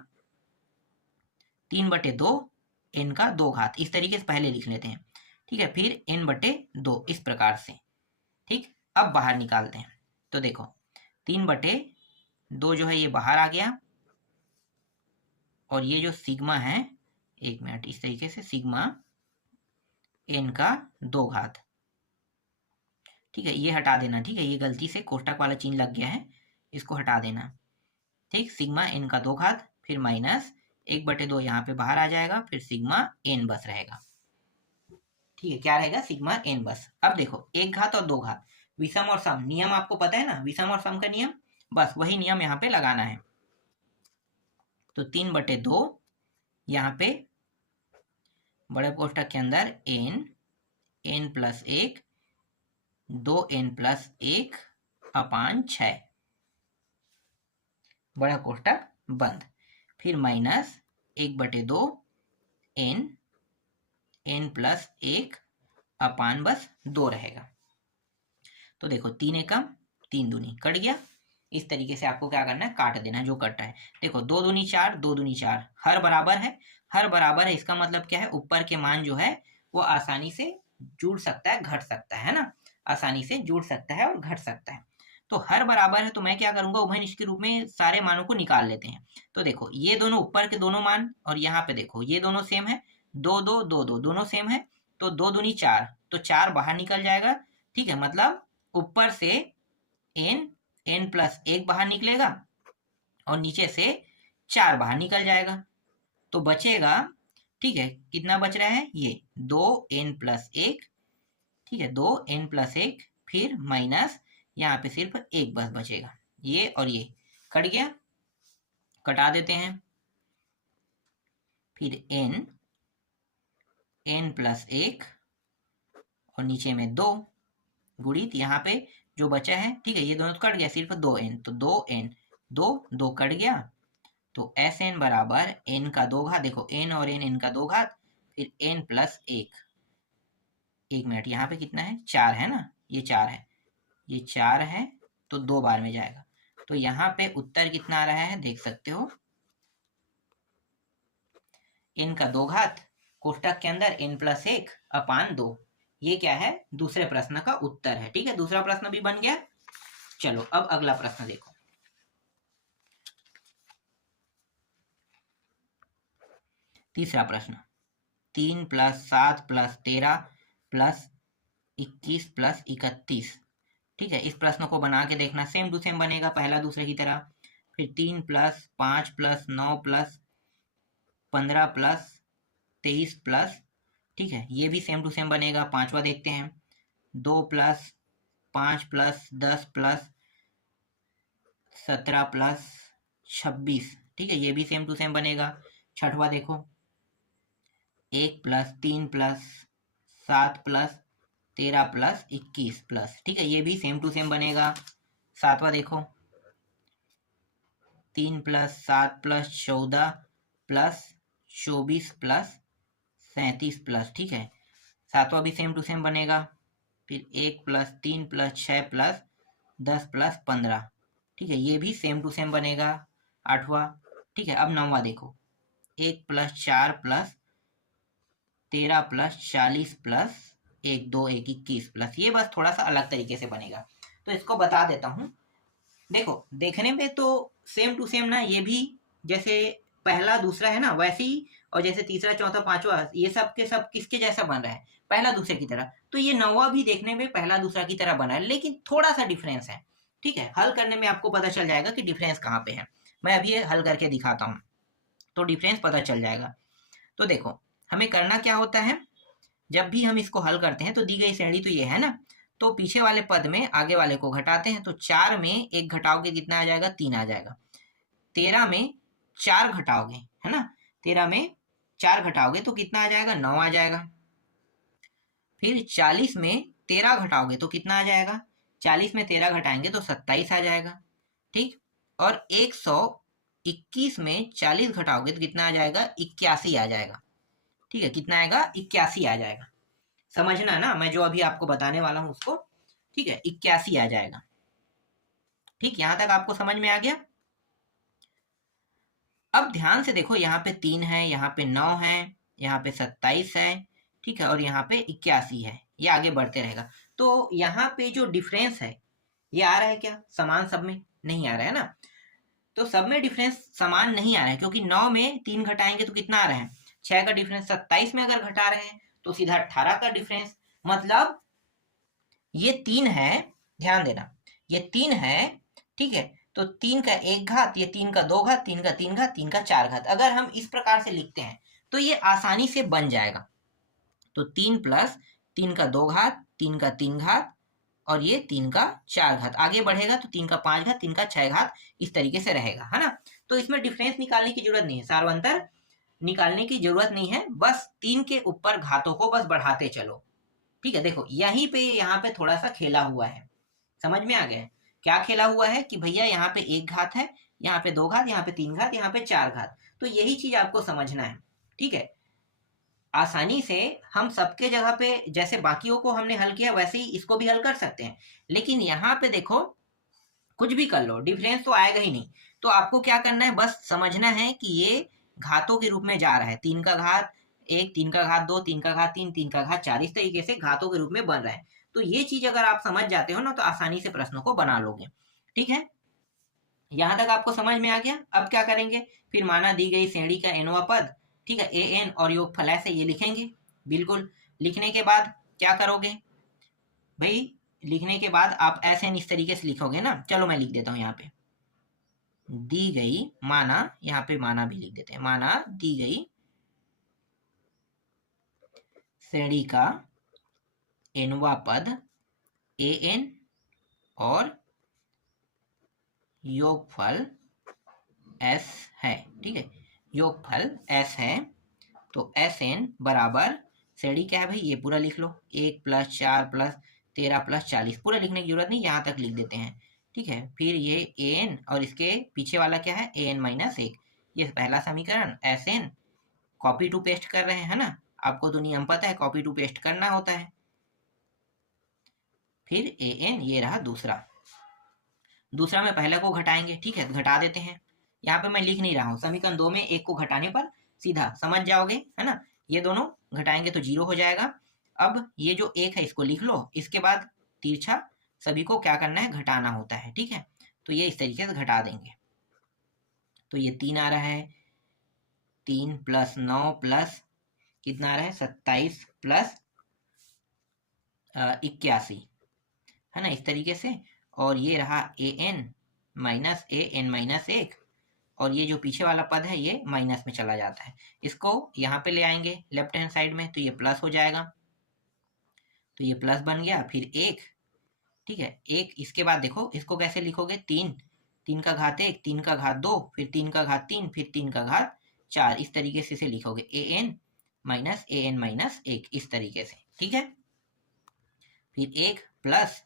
3/2 n का 2 घात, इस तरीके से पहले लिख लेते हैं, ठीक है, फिर n/2 इस प्रकार से, ठीक। अब बाहर निकालते हैं, तो देखो 3/2 जो है ये बाहर आ गया, और ये जो सिग्मा है, एक मिनट, इस तरीके से सिग्मा n का 2 घात, ठीक है, ये हटा देना, ठीक है, ये गलती से कोष्टक वाला चिन्ह लग गया है, इसको हटा देना, ठीक। सिग्मा n का 2 घात, फिर माइनस 1/2 यहाँ पे बाहर आ जाएगा, फिर सिग्मा n बस रहेगा, ठीक है, क्या रहेगा, सिग्मा n बस। अब देखो 1 घात और 2 घात, विषम और सम नियम आपको पता है ना, विषम और सम का नियम, बस वही नियम यहाँ पे लगाना है, तो 3/2 यहाँ पे बड़े कोष्टक के अंदर n प्लस 1, 2n प्लस 1 अपान 6, बड़ा कोष्टक बंद, फिर माइनस 1/2 n प्लस 1 अपान बस 2 रहेगा, तो देखो 3 एकम 3 दूनी कट गया, इस तरीके से आपको क्या करना है, काट देना है जो कट रहा है, देखो 2 दूनी 4, 2 दूनी 4, हर बराबर है, हर बराबर है, इसका मतलब क्या है, ऊपर के मान जो है वो आसानी से जुड़ सकता है, घट सकता है ना, आसानी से जुड़ सकता है और घट सकता है, तो हर बराबर है, तो मैं क्या करूंगा, उभयनिष्ठ के रूप में सारे मानों को निकाल लेते हैं, तो देखो ये दोनों ऊपर के दोनों मान, और यहाँ पे देखो ये दोनों सेम है, 2 2 2 2 दोनों सेम है, तो 2 दूनी 4, तो 4 बाहर निकल जाएगा, ठीक है, मतलब ऊपर से n प्लस 1 बाहर निकलेगा, और नीचे से 4 बाहर निकल जाएगा, तो बचेगा, ठीक है, कितना बच रहा है, ये 2n प्लस 1, ठीक है, 2n प्लस 1, फिर माइनस यहाँ पे सिर्फ 1 बस बचेगा, ये और ये कट गया, कटा देते हैं, फिर n प्लस 1 और नीचे में 2 गुणित यहाँ पे जो बचा है, ठीक है, ये दोनों तो कट गया, सिर्फ 2n, तो 2n, 2 कट गया, तो Sn बराबर n का 2 घात, देखो n और n का 2 घात, फिर n प्लस 1, एक मिनट, यहाँ पे कितना है, 4 है ना, ये 4 है, ये 4 है, तो 2 बार में जाएगा, तो यहाँ पे उत्तर कितना आ रहा है, देख सकते हो, n का 2 घात, कोष्टक के अंदर n प्लस 1 अपान 2, ये क्या है, दूसरे प्रश्न का उत्तर है, ठीक है, दूसरा प्रश्न भी बन गया। चलो अब अगला प्रश्न देखो, तीसरा प्रश्न, 3 प्लस 7 प्लस 13 प्लस 21 प्लस 31, ठीक है, इस प्रश्न को बना के देखना, सेम टू सेम बनेगा, पहला दूसरे की तरह, फिर 3 plus 5 plus 9 plus 15 plus 23 plus, ठीक है, ये भी सेम टू सेम बनेगा, पांचवा देखते हैं, 2 प्लस 5 प्लस 10 प्लस 17 प्लस 26, ठीक है, ये भी सेम टू सेम बनेगा। छठवा देखो, 1 plus 3 plus 7 plus 13 plus 21 plus, ठीक है, ये भी सेम टू सेम बनेगा। सातवां देखो, 3 plus 7 plus 14 plus 24 plus 37 plus, ठीक है, सातवां भी सेम टू सेम बनेगा। फिर 1 प्लस 3 प्लस 6 प्लस 10 प्लस 15, ठीक है, ये भी सेम टू सेम बनेगा। आठवां, ठीक है। अब नौवां देखो, 1 plus 4 plus 13 plus 40 plus 1 2 1 21 plus, ये बस थोड़ा सा अलग तरीके से बनेगा, तो इसको बता देता हूँ। देखो, देखने में तो सेम टू सेम ना, ये भी जैसे पहला दूसरा है ना वैसे ही, और जैसे तीसरा चौथा पांचवा ये सब के सब किसके जैसा बन रहा है, पहला दूसरे की तरह, तो ये नौवा भी देखने में पहला दूसरा की तरह बना है, लेकिन थोड़ा सा डिफरेंस है। ठीक है, हल करने में आपको पता चल जाएगा कि डिफरेंस कहाँ पे है। मैं अभी ये हल करके दिखाता हूँ तो डिफरेंस पता चल जाएगा। तो देखो, हमें करना क्या होता है, जब भी हम इसको हल करते हैं तो दी गई श्रेणी तो ये है ना, तो पीछे वाले पद में आगे वाले को घटाते हैं, तो 4 में 1 घटाओगे कितना आ जाएगा, 3 आ जाएगा। 13 में 4 घटाओगे, है ना, 13 में 4 घटाओगे तो कितना आ जाएगा, 9 आ जाएगा। फिर 40 में 13 घटाओगे तो कितना आ जाएगा, 40 में 13 घटाएंगे तो 27 आ जाएगा। ठीक, और 121 में 40 घटाओगे तो कितना आ जाएगा, 81 आ जाएगा। ठीक है, कितना आएगा, 81 आ जाएगा। समझना ना, मैं जो अभी आपको बताने वाला हूं उसको, ठीक है, 81 आ जाएगा। ठीक, यहां तक आपको समझ में आ गया। अब ध्यान से देखो, यहाँ पे 3 है, यहाँ पे 9 है, यहाँ पे 27 है, ठीक है, और यहाँ पे 81 है, ये आगे बढ़ते रहेगा। तो यहाँ पे जो डिफरेंस है ये आ रहा है क्या, समान सब में नहीं आ रहा है ना, तो सब में डिफरेंस समान नहीं आ रहा है, क्योंकि 9 में 3 घटाएंगे तो कितना आ रहा है, 6 का डिफरेंस। 27 में अगर घटा रहे हैं तो सीधा 18 का डिफरेंस, मतलब ये 3 है, ध्यान देना, ये 3 है, ठीक है, तो 3 का 1 घात, ये 3 का 2 घात, 3 का 3 घात, 3 का 4 घात, अगर हम इस प्रकार से लिखते हैं तो ये आसानी से बन जाएगा। तो 3 प्लस 3 का 2 घात, 3 का 3 घात, और ये 3 का 4 घात, आगे बढ़ेगा तो 3 का 5 घात, 3 का 6 घात, इस तरीके से रहेगा, है ना। तो इसमें डिफरेंस निकालने की जरूरत नहीं है, सार्वंतर निकालने की जरूरत नहीं है, बस 3 के ऊपर घातों को बस बढ़ाते चलो। ठीक है, देखो यहीं पे यहाँ पे थोड़ा सा खेला हुआ है, समझ में आ गया है क्या खेला हुआ है, कि भैया यहाँ पे 1 घात है, यहाँ पे 2 घात, यहाँ पे 3 घात, यहाँ पे 4 घात, तो यही चीज आपको समझना है। ठीक है, आसानी से हम सबके जगह पे जैसे बाकियों को हमने हल किया वैसे ही इसको भी हल कर सकते हैं, लेकिन यहाँ पे देखो कुछ भी कर लो डिफरेंस तो आएगा ही नहीं। तो आपको क्या करना है, बस समझना है कि ये घातों के रूप में जा रहा है, 3 का घात 1, 3 का घात 2, 3 का घात 3, 3 का घात 4, इस तरीके से घातों के रूप में बन रहा है। तो ये चीज अगर आप समझ जाते हो ना तो आसानी से प्रश्नों को बना लोगे। ठीक है, यहां तक आपको समझ में आ गया। अब क्या करेंगे, फिर माना दी गई श्रेणी का एनवा पद, ठीक है, ए एन और योगफल ऐसे ये लिखेंगे। बिल्कुल, लिखने के बाद क्या करोगे भाई, लिखने के बाद आप ऐसे इस तरीके से लिखोगे ना, चलो मैं लिख देता हूं यहाँ पे, दी गई माना, यहाँ पे माना भी लिख देते हैं, माना दी गई श्रेणी का एनवा पद ए एन और योगफल एस है। ठीक है, योगफल एस है, तो एस एन बराबर श्रेणी क्या है भाई, ये पूरा लिख लो, 1 प्लस 4 प्लस 13 प्लस 40, पूरा लिखने की जरूरत नहीं, यहाँ तक लिख देते हैं। ठीक है, फिर ये ए एन और इसके पीछे वाला क्या है, ए एन माइनस 1, ये पहला समीकरण, एस एन कॉपी टू पेस्ट कर रहे हैं ना, आपको तो नियम पता है, कॉपी टू पेस्ट करना होता है। फिर ए एन, ये रहा दूसरा, दूसरा में पहले को घटाएंगे, ठीक है, घटा देते हैं, यहाँ पे मैं लिख नहीं रहा हूँ, समीकरण 2 में 1 को घटाने पर सीधा समझ जाओगे, है ना, ये दोनों घटाएंगे तो 0 हो जाएगा। अब ये जो 1 है इसको लिख लो, इसके बाद तिरछा सभी को क्या करना है, घटाना होता है। ठीक है, तो ये इस तरीके से घटा देंगे, तो ये 3 आ रहा है, 3 प्लस 9 प्लस कितना आ रहा है, 27 प्लस 81, है ना, इस तरीके से। और ये रहा A N minus A N minus 1, और ये जो पीछे वाला पद है ये माइनस में चला जाता है, इसको यहाँ पे ले आएंगे लेफ्ट हैंड साइड में, तो ये प्लस हो जाएगा, तो ये प्लस बन गया। फिर 1, ठीक है, 1, इसके बाद देखो इसको कैसे लिखोगे, 3 3 का घात 1, 3 का घात 2, फिर 3 का घात 3, फिर 3 का घात 4, इस तरीके से इसे लिखोगे an माइनस 1 इस तरीके से, ठीक है। फिर 1 प्लस,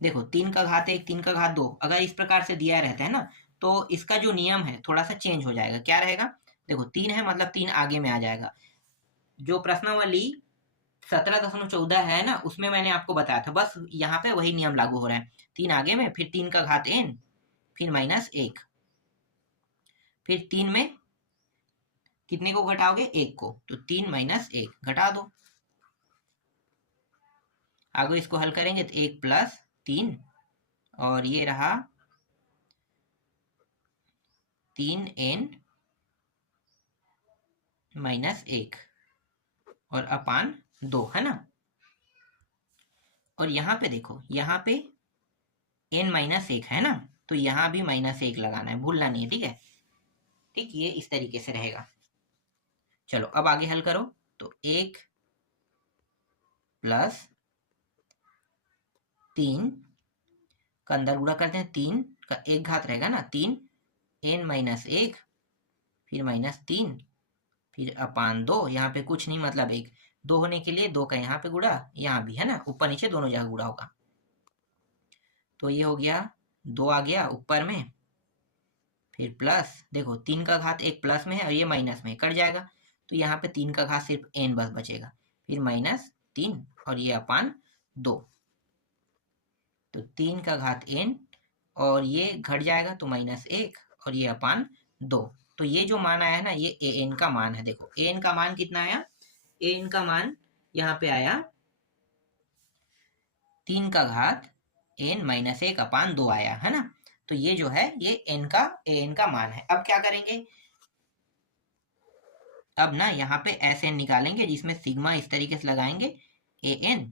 देखो 3 का घात 1, 3 का घात 2 अगर इस प्रकार से दिया रहता है ना, तो इसका जो नियम है थोड़ा सा चेंज हो जाएगा। क्या रहेगा, देखो 3 है मतलब 3 आगे में आ जाएगा। जो प्रश्नावली 17.14 है ना, उसमें मैंने आपको बताया था, बस यहाँ पे वही नियम लागू हो रहा है। 3 आगे में, फिर 3 का घात n, फिर माइनस 1, फिर 3 में कितने को घटाओगे, 1 को, तो 3 माइनस 1 घटा दो। आगे इसको हल करेंगे तो 1 प्लस 3, और ये रहा 3n माइनस 1 और अपान 2, है ना। और यहाँ पे देखो, यहाँ पे n माइनस 1 है ना, तो यहाँ भी माइनस 1 लगाना है, भूलना नहीं है, ठीक है। ठीक, ये इस तरीके से रहेगा। चलो अब आगे हल करो, तो 1 प्लस 3 का अंदर गुणा करते हैं, 3 का एक घात रहेगा ना, 3 n माइनस 1, फिर माइनस 3, फिर अपान 2, यहाँ पे कुछ नहीं मतलब 1, 2 होने के लिए 2 का यहाँ पे गुणा, यहाँ भी है ना, ऊपर नीचे दोनों जगह गुणा होगा। तो ये हो गया 2 आ गया ऊपर में, फिर प्लस, देखो 3 का घात 1 प्लस में है और ये माइनस में, कट जाएगा, तो यहाँ पे 3 का घात सिर्फ n बस बचेगा, फिर माइनस 3 और ये अपान 2, तो 3 का घात n और ये घट जाएगा तो माइनस 1 और ये अपान 2। तो ये जो मान आया है ना, ये an का मान है। देखो an का मान कितना आया, an का मान यहाँ पे आया 3 का घात n माइनस 1 अपान 2 आया, है ना। तो ये जो है ये an का मान है। अब क्या करेंगे, अब ना यहाँ पे ऐसे निकालेंगे जिसमें सिग्मा इस तरीके से लगाएंगे, an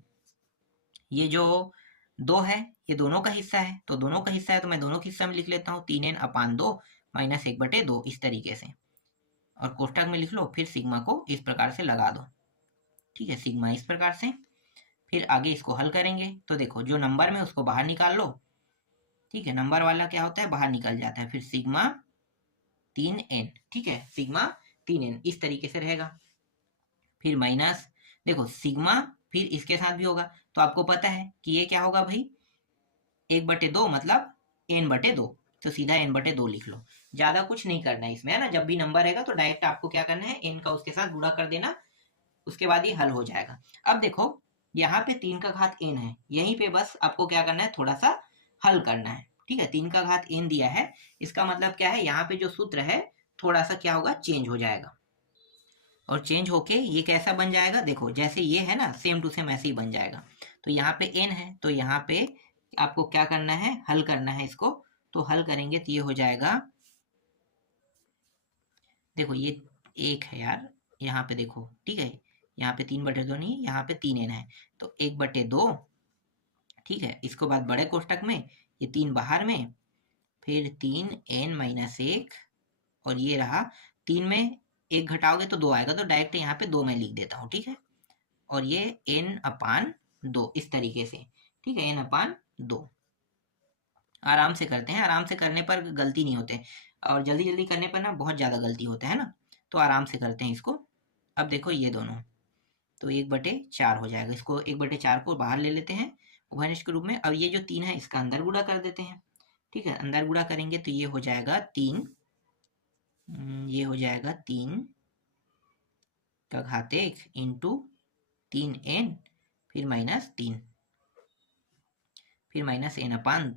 ये जो 2 है ये दोनों का हिस्सा है, तो दोनों का हिस्सा है तो मैं दोनों के हिस्सा में लिख लेता हूँ, 3n अपान 2 माइनस 1/2 इस तरीके से, और कोष्टक में लिख लो, फिर सिग्मा को इस प्रकार से लगा दो, ठीक है, सिग्मा इस प्रकार से। फिर आगे इसको हल करेंगे, तो देखो जो नंबर में उसको बाहर निकाल लो, ठीक है, नंबर वाला क्या होता है, बाहर निकल जाता है, फिर सिग्मा 3n, ठीक है, सिग्मा 3n इस तरीके से रहेगा। फिर माइनस, देखो सिग्मा फिर इसके साथ भी होगा, तो आपको पता है कि ये क्या होगा भाई, 1/2 मतलब n/2, तो सीधा n/2 लिख लो, ज्यादा कुछ नहीं करना है इसमें, है ना। जब भी नंबर रहेगा तो डायरेक्ट आपको क्या करना है, n का उसके साथ गुणा कर देना, उसके बाद ये हल हो जाएगा। अब देखो यहाँ पे 3 का घात n है, यहीं पे बस आपको क्या करना है, थोड़ा सा हल करना है, ठीक है। 3 का घात n दिया है, इसका मतलब क्या है, यहाँ पे जो सूत्र है थोड़ा सा क्या होगा, चेंज हो जाएगा, और चेंज होके ये कैसा बन जाएगा, देखो जैसे ये है ना, सेम टू सेम ऐसे ही बन जाएगा। तो यहाँ पे n है, तो यहाँ पे आपको क्या करना है, हल करना है इसको, तो हल करेंगे तो ये हो जाएगा, देखो ये 1 है यार, यहाँ पे देखो, ठीक है, यहाँ पे 3/2 नहीं, यहाँ पे 3n है, तो 1/2, ठीक है। इसको बाद बड़े कोष्टक में, ये 3 बाहर में, फिर 3n माइनस 1, और ये रहा 3 में 1 घटाओगे तो 2 आएगा, तो डायरेक्ट यहाँ पे 2 मैं लिख देता हूँ, ठीक है, और ये n अपान 2 इस तरीके से, ठीक है, n अपान 2। आराम से करते हैं, आराम से करने पर गलती नहीं होते, और जल्दी जल्दी करने पर ना बहुत ज़्यादा गलती होता है ना, तो आराम से करते हैं इसको। अब देखो ये दोनों, तो 1/4 हो जाएगा, इसको 1/4 को बाहर ले लेते हैं उभयनिष्ठ के रूप में। अब ये जो 3 है इसका अंदर गुणा कर देते हैं, ठीक है, अंदर गुणा करेंगे तो ये हो जाएगा 3, ये हो जाएगा 3 का घात 1 इंटू 3n, फिर माइनस 3, फिर माइनस n अपान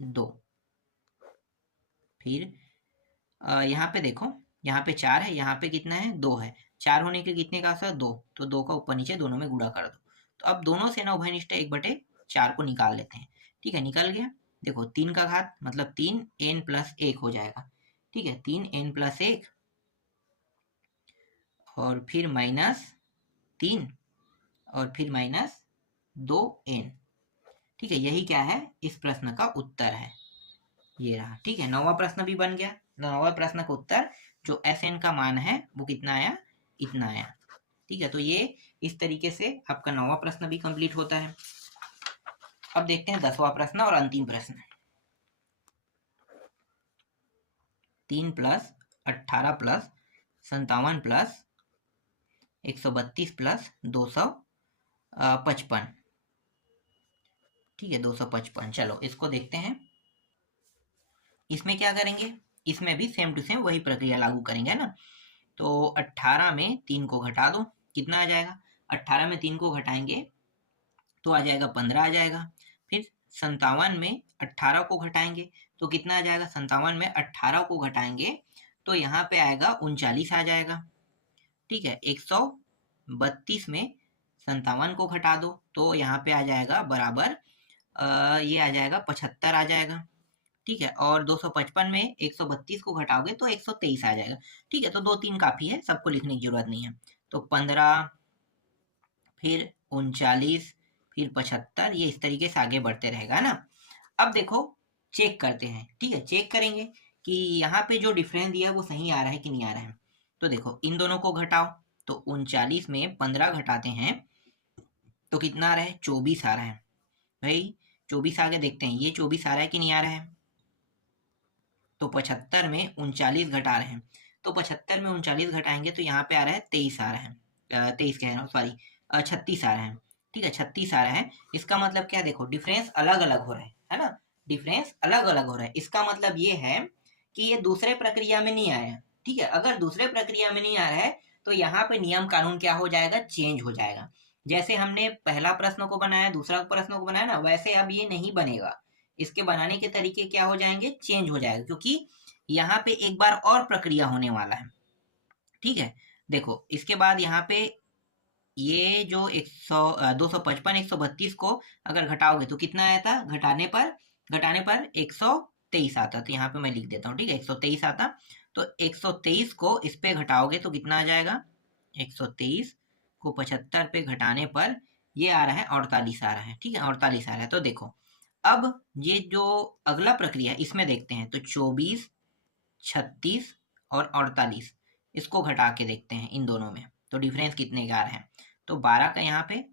2, फिर यहाँ पे देखो, यहाँ पे 4 है, यहाँ पे कितना है, 2 है, 4 होने के कितने का असर, 2, तो 2 का ऊपर नीचे दोनों में गुणा कर दो। तो अब दोनों से ना उभयनिष्ठ 1/4 को निकाल लेते हैं, ठीक है, निकल गया। देखो 3 का घात मतलब 3n प्लस 1 हो जाएगा, ठीक है, 3n प्लस 1, और फिर माइनस 3, और फिर माइनस 2n, ठीक है, यही क्या है, इस प्रश्न का उत्तर है, ये रहा, ठीक है। 9वां प्रश्न भी बन गया। 9वां प्रश्न का उत्तर जो Sn का मान है वो कितना आया, इतना आया, ठीक है। तो ये इस तरीके से आपका 9वां प्रश्न भी कंप्लीट होता है। अब देखते हैं 10वां प्रश्न और अंतिम प्रश्न। 3 प्लस 18 प्लस 57 प्लस 132 प्लस 255। ठीक है, 255। चलो इसको देखते हैं। इसमें क्या करेंगे, इसमें भी सेम टू सेम वही प्रक्रिया लागू करेंगे, है ना। तो 18 में 3 को घटा दो, कितना आ जाएगा, 18 में 3 को घटाएंगे तो आ जाएगा 15 आ जाएगा। फिर 57 में 18 को घटाएंगे तो कितना आ जाएगा, 57 में 18 को घटाएंगे तो यहाँ पे आएगा 39 आ जाएगा। ठीक है, 132 में 57 को घटा दो तो यहाँ पे आ जाएगा बराबर ये आ जाएगा 75 आ जाएगा। ठीक है, और 255 में 132 को घटाओगे तो 123 आ जाएगा। ठीक है, तो 2-3 काफी है, सबको लिखने की जरूरत नहीं है। तो 15 फिर 39 फिर 75, ये इस तरीके से आगे बढ़ते रहेगा ना। अब देखो चेक करते हैं। ठीक है, चेक करेंगे कि यहाँ पे जो डिफरेंस दिया है वो सही आ रहा है कि नहीं आ रहा है। तो देखो इन दोनों को घटाओ, तो 39 में 15 घटाते हैं तो कितना आ रहा है, 24 आ रहा है। भाई 24 आगे देखते हैं, ये 24 आ रहा है कि नहीं आ रहा है। तो 75 में 39 घटा रहे हैं, तो 75 में 39 घटाएंगे तो यहाँ पे आ रहा है 23 आ रहा है, 23 कह रहा हूँ सॉरी, 36 आ रहा है। ठीक है, 36 आ रहा है। इसका मतलब क्या, देखो डिफरेंस अलग अलग हो रहा है ना, डिफरेंस अलग अलग हो रहा है। इसका मतलब ये है कि ये दूसरे प्रक्रिया में नहीं आया। ठीक है, अगर दूसरे प्रक्रिया में नहीं आ रहा है तो यहाँ पे नियम कानून क्या हो जाएगा, चेंज हो जाएगा। जैसे हमने पहला प्रश्न को बनाया, दूसरा प्रश्न को बनाया ना, वैसे अब ये नहीं बनेगा। इसके बनाने के तरीके क्या हो जाएंगे, चेंज हो जाएगा, क्योंकि यहाँ पे एक बार और प्रक्रिया होने वाला है। ठीक है, देखो इसके बाद यहाँ पे ये जो 255 132 को अगर घटाओगे तो कितना आया था, घटाने पर 123 आता। तो यहाँ पे मैं लिख देता हूँ। ठीक है, 123 आता। तो 123 को इस पे घटाओगे तो कितना आ जाएगा, 123 को 75 पे घटाने पर ये आ रहा है 48 आ रहा है। ठीक है, 48 आ रहा है। तो देखो अब ये जो अगला प्रक्रिया इसमें देखते हैं, तो 24 36 और 48 इसको घटा के देखते हैं इन दोनों में, तो डिफरेंस कितने का आ रहे हैं। तो 12 का यहाँ पे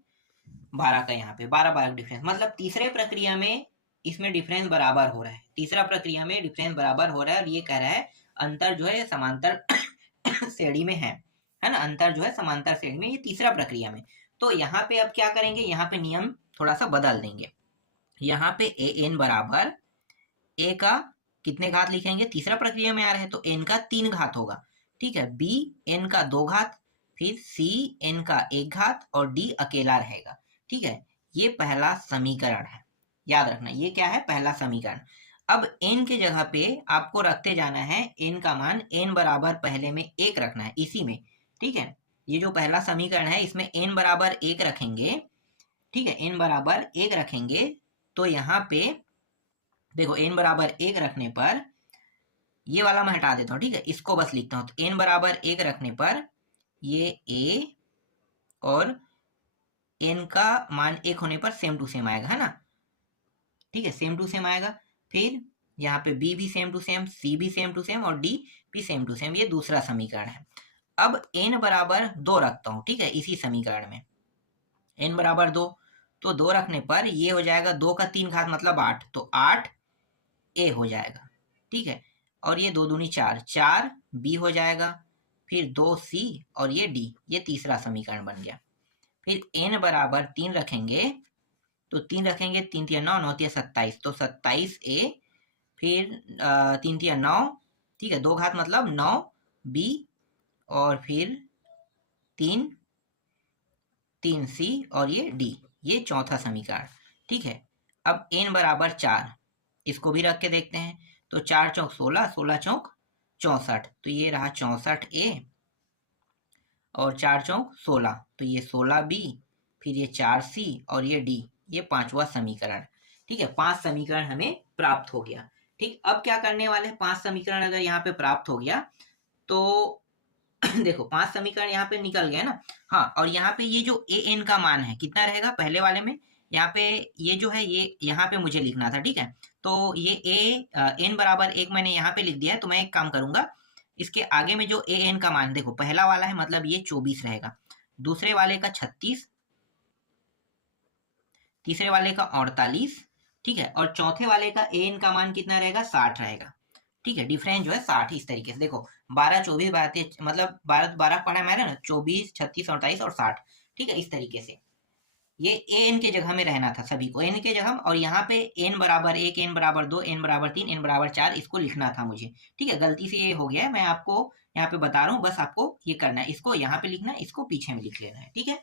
12 का यहाँ पे 12 डिफरेंस, मतलब तीसरे प्रक्रिया में इसमें डिफरेंस बराबर हो रहा है। तीसरा प्रक्रिया में डिफरेंस बराबर हो रहा है और ये कह रहा है अंतर जो है समांतर श्रेणी में है ना, अंतर जो है समांतर श्रेणी में, ये तीसरा प्रक्रिया में। तो यहाँ पे अब क्या करेंगे, यहाँ पे नियम थोड़ा सा बदल देंगे। यहाँ पे ए एन बराबर ए का कितने घात लिखेंगे, तीसरा प्रक्रिया में आ रहा है तो एन का 3 घात होगा। ठीक है, बी एन का 2 घात, फिर सी एन का 1 घात और डी अकेला रहेगा। ठीक है, ये पहला समीकरण है, याद रखना ये क्या है, पहला समीकरण। अब n के जगह पे आपको रखते जाना है n का मान, n बराबर पहले में 1 रखना है इसी में। ठीक है, ये जो पहला समीकरण है इसमें n बराबर 1 रखेंगे। ठीक है, n बराबर 1 रखेंगे तो यहाँ पे देखो n बराबर 1 रखने पर ये वाला मैं हटा देता हूँ। ठीक है, इसको बस लिखता हूँ। तो n बराबर 1 रखने पर ये a और n का मान 1 होने पर सेम टू सेम आएगा, है ना। ठीक है, सेम टू सेम आएगा। फिर यहाँ पे b भी सेम टू सेम, c भी सेम टू सेम और d भी सेम टू सेम। ये दूसरा समीकरण है। अब n बराबर 2 रखता हूँ। ठीक है, इसी समीकरण में n बराबर 2, तो 2 रखने पर ये हो जाएगा 2 का 3 घात मतलब 8, तो 8 a हो जाएगा। ठीक है, और ये 2 दूनी 4, 4 b हो जाएगा, फिर 2 c और ये d, ये तीसरा समीकरण बन गया। फिर n बराबर 3 रखेंगे, तो 3 रखेंगे, 3 3 9, 9 27, तो 27 a, फिर 3 3 9, ठीक है, 2 घात मतलब 9 b और फिर 3 3 c और ये d, ये चौथा समीकरण। ठीक है, अब n बराबर 4, इसको भी रख के देखते हैं। तो 4 चौक 16, 16 चौक 64, तो ये रहा 64 a और 4 चौक 16, तो ये 16 b, फिर ये 4 c और ये d, ये पांचवा समीकरण। ठीक है, 5 समीकरण हमें प्राप्त हो गया। ठीक, अब क्या करने वाले हैं, 5 समीकरण अगर यहाँ पे प्राप्त हो गया तो देखो 5 समीकरण यहाँ पे निकल गया ना। हाँ, और यहाँ पे ये जो ए एन का मान है कितना रहेगा, पहले वाले में यहाँ पे ये जो है ये यहाँ पे मुझे लिखना था। ठीक है, तो ये एन बराबर 1 मैंने यहाँ पे लिख दिया है। तो मैं एक काम करूंगा, इसके आगे में जो ए एन का मान, देखो पहला वाला है मतलब ये 24 रहेगा, दूसरे वाले का 36, तीसरे वाले का 48, ठीक है, और चौथे वाले का an का मान कितना रहेगा, 60 रहेगा, ठीक है। डिफरेंस जो है 60, इस तरीके से देखो 12 24 12 मतलब 12 12 पढ़ा मैंने ना, 24 36 48 और 60, ठीक है। इस तरीके से ये एन के जगह में रहना था सभी को, एन के जगह, और यहाँ पे एन बराबर 1, एन बराबर 2, एन बराबर 3, एन बराबर 4 इसको लिखना था मुझे, ठीक है। गलती से ये हो गया है, मैं आपको यहाँ पे बता रहा हूँ, बस आपको ये करना है, इसको यहाँ पे लिखना है, इसको पीछे में लिख लेना है, ठीक है।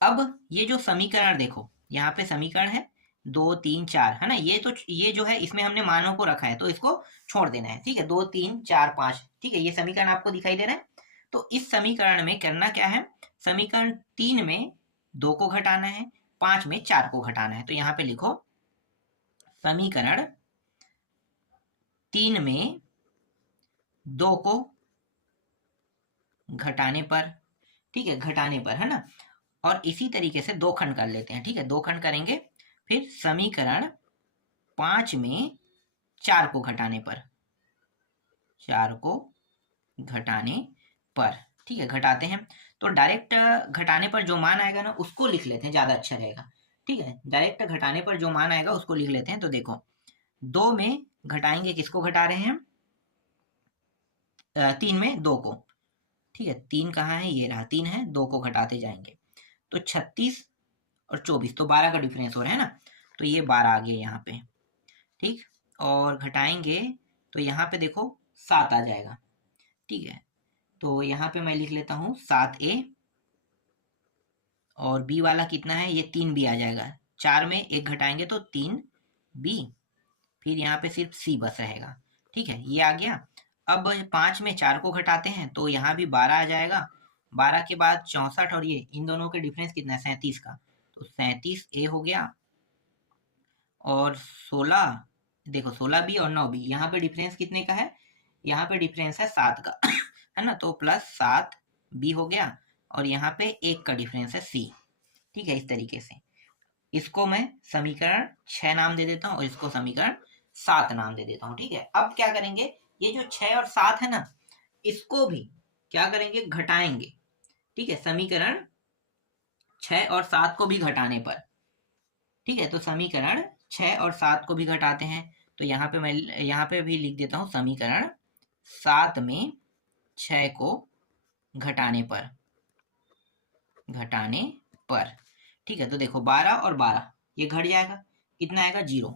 अब ये जो समीकरण देखो, यहाँ पे समीकरण है 2 3 4, है ना, ये जो है इसमें हमने मानों को रखा है, तो इसको छोड़ देना है, ठीक है। 2 3 4 5, ठीक है, ये समीकरण आपको दिखाई दे रहा है। तो इस समीकरण में करना क्या है, समीकरण 3 में 2 को घटाना है, 5 में 4 को घटाना है। तो यहाँ पे लिखो समीकरण 3 में 2 को घटाने पर, ठीक है, घटाने पर, है ना, और इसी तरीके से 2 खंड कर लेते हैं, ठीक है, 2 खंड करेंगे। फिर समीकरण 5 में 4 को घटाने पर, 4 को घटाने पर, ठीक है, घटाते हैं। तो डायरेक्ट घटाने पर जो मान आएगा ना उसको लिख लेते हैं, ज़्यादा अच्छा रहेगा, ठीक है। डायरेक्ट घटाने पर जो मान आएगा उसको लिख लेते हैं। तो देखो 2 में घटाएंगे, किसको घटा रहे हैं, 3 में 2 को, ठीक है। 3 कहाँ है, ये रहा, 3 है, 2 को घटाते जाएंगे तो 36 और 24, तो 12 का डिफरेंस हो रहा है ना, तो ये 12 आ गया यहाँ पे, ठीक। और घटाएंगे तो यहाँ पे देखो 7 आ जाएगा, ठीक है। तो यहाँ पे मैं लिख लेता हूँ 7a, और b वाला कितना है, ये 3b आ जाएगा, 4 में 1 घटाएंगे तो 3b, फिर यहाँ पे सिर्फ c बस रहेगा, ठीक है, ये आ गया। अब 5 में 4 को घटाते हैं तो यहाँ भी 12 आ जाएगा, 12 के बाद 64, और ये इन दोनों के डिफरेंस कितना है, 37 का, तो 37a हो गया। और 16, देखो 16b और 9b, यहाँ पे डिफरेंस कितने का है, यहाँ पे डिफरेंस है 7 का है ना, तो प्लस 7b हो गया, और यहाँ पे 1 का डिफरेंस है c, ठीक है। इस तरीके से इसको मैं समीकरण 6 नाम दे देता हूँ और इसको समीकरण 7 नाम दे देता हूँ, ठीक है। अब क्या करेंगे, ये जो 6 और 7 है ना, इसको भी क्या करेंगे, घटाएंगे, ठीक है, समीकरण 6 और 7 को भी घटाने पर, ठीक है। तो समीकरण 6 और 7 को भी घटाते हैं, तो यहाँ पे मैं यहाँ पे भी लिख देता हूँ समीकरण 7 में 6 को घटाने पर, ठीक है। तो देखो 12 और 12 ये घट जाएगा, कितना आएगा, 0,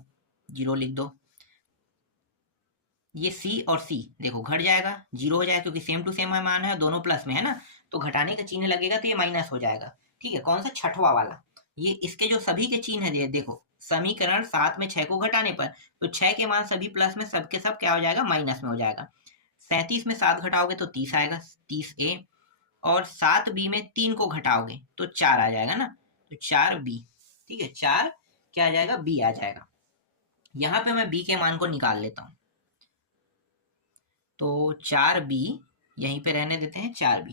0 लिख दो। ये c और c देखो घट जाएगा, 0 हो जाएगा, क्योंकि सेम टू सेम मान है, दोनों प्लस में है ना, तो घटाने का चिन्ह लगेगा तो ये माइनस हो जाएगा, ठीक है। कौन सा, छठवां वाला, ये इसके जो सभी के चिन्ह है, देखो समीकरण 7 में 6 को घटाने पर, तो 6 के मान सभी प्लस में, सब के सब क्या हो जाएगा, माइनस में हो जाएगा। 37 में 7 घटाओगे तो 30 आएगा, 30a, और 7b में 3 को घटाओगे तो 4 आ जाएगा ना, तो 4b, ठीक है, 4 क्या आ जाएगा, b आ जाएगा। यहाँ पे मैं b के मान को निकाल लेता हूँ, तो 4b यहीं पे रहने देते हैं, 4b,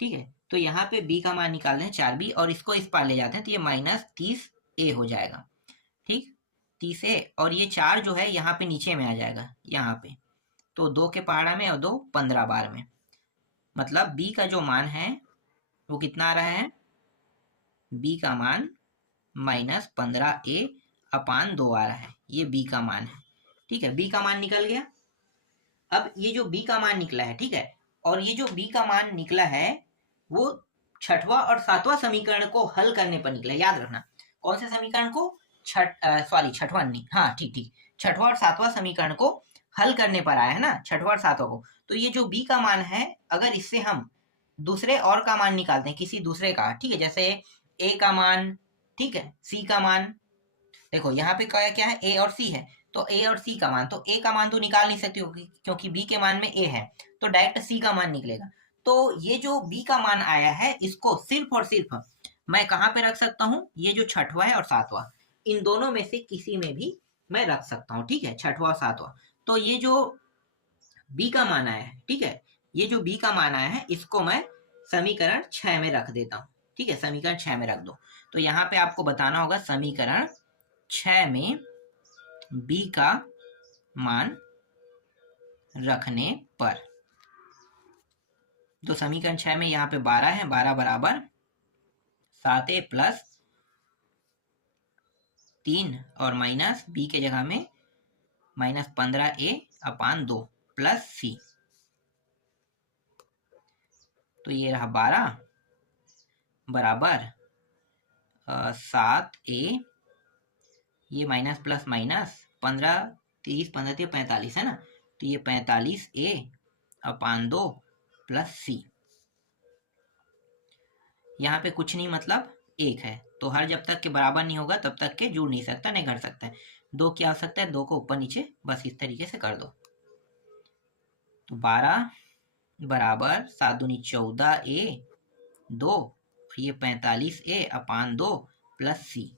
ठीक है। तो यहाँ पे b का मान निकालना है 4b, और इसको इस पार ले जाते हैं तो ये -30a हो जाएगा, ठीक, 30a, और ये 4 जो है यहाँ पे नीचे में आ जाएगा, यहाँ पे, तो 2 के पहाड़ा में और 2 15 बार में, मतलब b का जो मान है वो कितना आ रहा है, b का मान -15a अपान 2 आ रहा है, ये b का मान है, ठीक है। b का मान निकल गया। अब ये जो b का मान निकला है, ठीक है, और ये जो b का मान निकला है वो छठवां और सातवां समीकरण को हल करने पर निकला, याद रखना, कौन से समीकरण को, छठवां नहीं, हाँ ठीक ठीक, छठवां और सातवां समीकरण को हल करने पर आया है ना, छठवां और सातवां को। तो ये जो b का मान है, अगर इससे हम दूसरे और का मान निकालते हैं, किसी दूसरे का, ठीक है, जैसे a का मान, ठीक है, c का मान, देखो यहाँ पे क्या है, a और c है, तो a और c का मान, तो a का मान तो निकाल नहीं सकती क्योंकि b के मान में a है, तो डायरेक्ट c का मान निकलेगा। तो ये जो b का मान आया है, इसको सिर्फ और सिर्फ मैं कहाँ पे रख सकता हूँ, ये जो छठवां है और सातवां, इन दोनों में से किसी में भी मैं रख सकता हूँ, ठीक है, छठवां सातवां। तो ये जो b का मान आया है, ठीक है, ये जो b का मान आया है, इसको मैं समीकरण 6 में रख देता हूँ, ठीक है, समीकरण 6 में रख दो। तो यहाँ पे आपको बताना होगा समीकरण 6 में b का मान रखने पर, तो समीकरण 6 में यहाँ पे 12 है, 12 बराबर 7a प्लस 3 और माइनस बी के जगह में -15a/2 प्लस सी। तो ये रहा 12 बराबर 7a, ये माइनस प्लस माइनस 15 30 15 30 45 है ना, तो ये 45a/2 प्लस सी। यहाँ पे कुछ नहीं मतलब 1 है, तो हर जब तक के बराबर नहीं होगा तब तक के जुड़ नहीं सकता, नहीं घट सकता है। 2 क्या हो सकता है, 2 को ऊपर नीचे बस इस तरीके से कर दो। तो 12 बराबर 7 दूनी 14a/2, ये 45a/2 प्लस सी।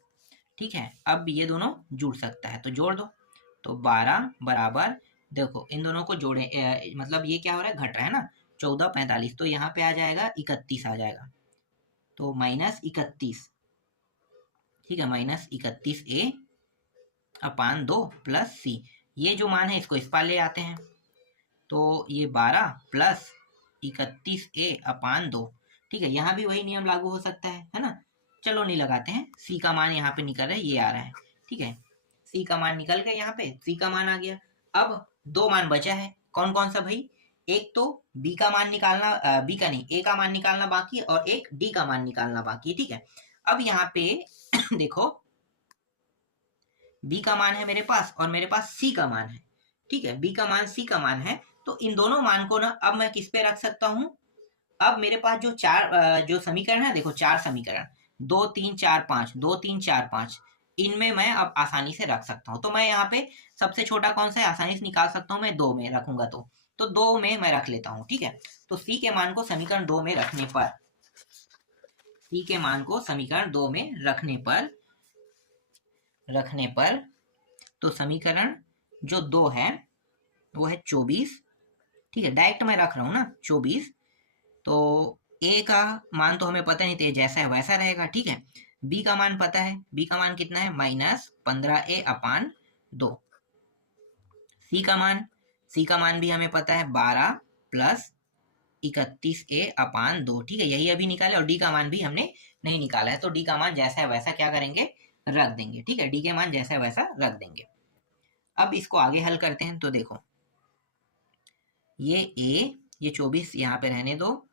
ठीक है, अब ये दोनों जुड़ सकता है तो जोड़ दो। तो 12 बराबर, देखो इन दोनों को जोड़े मतलब ये क्या हो रहा है, घट रहा है ना, 14 45, तो यहाँ पे आ जाएगा 31 आ जाएगा, तो -31। ठीक है, -31a/2 प्लस सी। ये जो मान है इसको इस पार ले आते हैं, तो ये 12 प्लस 31a/2। ठीक है, यहाँ भी वही नियम लागू हो सकता है ना। चलो नहीं लगाते हैं, सी का मान यहाँ पे निकल रहा है, ये आ रहा है। ठीक है, सी का मान निकल गया, यहाँ पे सी का मान आ गया। अब 2 मान बचा है, कौन कौन सा भाई, एक तो बी का मान निकालना, बी का नहीं, ए का मान निकालना बाकी, और एक डी का मान निकालना बाकी। ठीक है, अब यहाँ पे देखो बी का मान है मेरे पास और मेरे पास सी का मान है। ठीक है, बी का मान सी का मान है, तो इन दोनों मान को ना अब मैं किस पे रख सकता हूं, अब मेरे पास जो जो समीकरण है, देखो 4 समीकरण, 2 3 4 5, 2 3 4 5, इनमें मैं अब आसानी से रख सकता हूँ। तो मैं यहाँ पे सबसे छोटा कौन सा है, आसानी से निकाल सकता हूँ मैं, 2 में रखूंगा तो 2 में मैं रख लेता हूँ। ठीक है, तो सी के मान को समीकरण 2 में रखने पर, सी के मान को समीकरण 2 में रखने पर तो समीकरण जो 2 है वो है 24। ठीक है, डायरेक्ट मैं रख रहा हूँ ना 24, तो ए का मान तो हमें पता नहीं, तो जैसा है वैसा रहेगा। ठीक है, बी का मान पता है, बी का मान कितना है, -15a/2। सी का मान भी हमें पता है 12 प्लस 31a/2। ठीक है, यही अभी निकाले, और डी का मान भी हमने नहीं निकाला है, तो डी का मान जैसा है वैसा क्या करेंगे, रख देंगे। ठीक है, डी के मान जैसा है वैसा रख देंगे। अब इसको आगे हल करते हैं, तो देखो ये ए, ये 24 यहाँ पे रहने दो,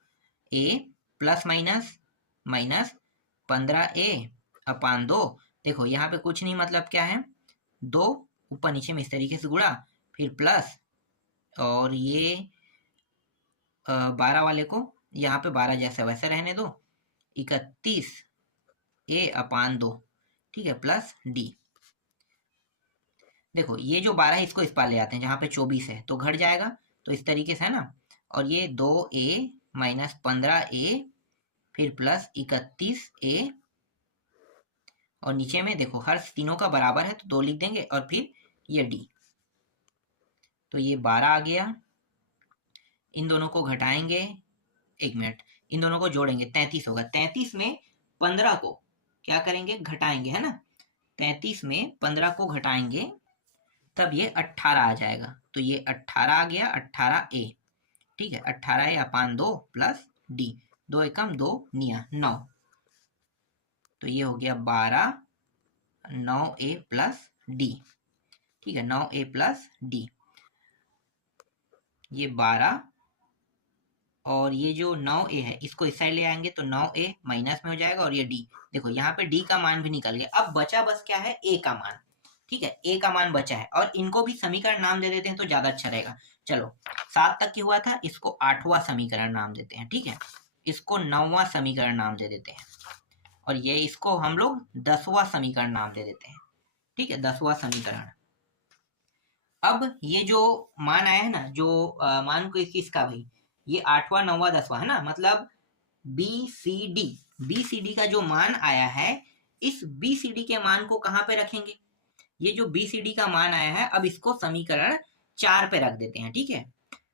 ए प्लस माइनस -15a/2। देखो यहाँ पे कुछ नहीं मतलब क्या है, 2 ऊपर नीचे में इस तरीके से गुणा, फिर प्लस, और ये 12 वाले को यहाँ पे 12 जैसा वैसा रहने दो, 31a/2। ठीक है, प्लस डी। देखो ये जो 12 है इसको इस पार ले आते हैं, जहाँ पे 24 है तो घट जाएगा, तो इस तरीके से है ना, और ये 2a माइनस 15a फिर प्लस 31a, और नीचे में देखो हर तीनों का बराबर है तो 2 लिख देंगे, और फिर ये डी, तो ये 12 आ गया। इन दोनों को घटाएंगे, 1 मिनट, इन दोनों को जोड़ेंगे 33 होगा। 33 में 15 को क्या करेंगे, घटाएंगे, है ना, 33 में 15 को घटाएंगे तब ये 18 आ जाएगा, तो ये 18 आ गया, 18a। ठीक है, 18a/2 प्लस डी, 2 एकम 2 निया 9, तो ये हो गया 12 9a प्लस डी। ठीक है, 9a प्लस डी, ये 12, और ये जो 9a है इसको इस साइड ले आएंगे तो 9a माइनस में हो जाएगा, और ये डी, देखो यहाँ पे डी का मान भी निकल गया। अब बचा बस क्या है, ए का मान। ठीक है, ए का मान बचा है, और इनको भी समीकरण नाम दे देते हैं तो ज्यादा अच्छा रहेगा। चलो 7 तक की हुआ था, इसको 8वां समीकरण नाम देते हैं। ठीक है, इसको 9वां समीकरण नाम दे देते हैं, और ये इसको हम लोग 10वां समीकरण नाम दे देते हैं। ठीक है, 10वां समीकरण। अब ये जो मान आया है ना, जो मान को किसका भाई, ये 8वां 9वां 10वां है ना, मतलब बी सी डी का जो मान आया है, इस बी सी डी के मान को कहाँ पे रखेंगे, ये जो बी सी डी का मान आया है, अब इसको समीकरण 4 पे रख देते हैं। ठीक है,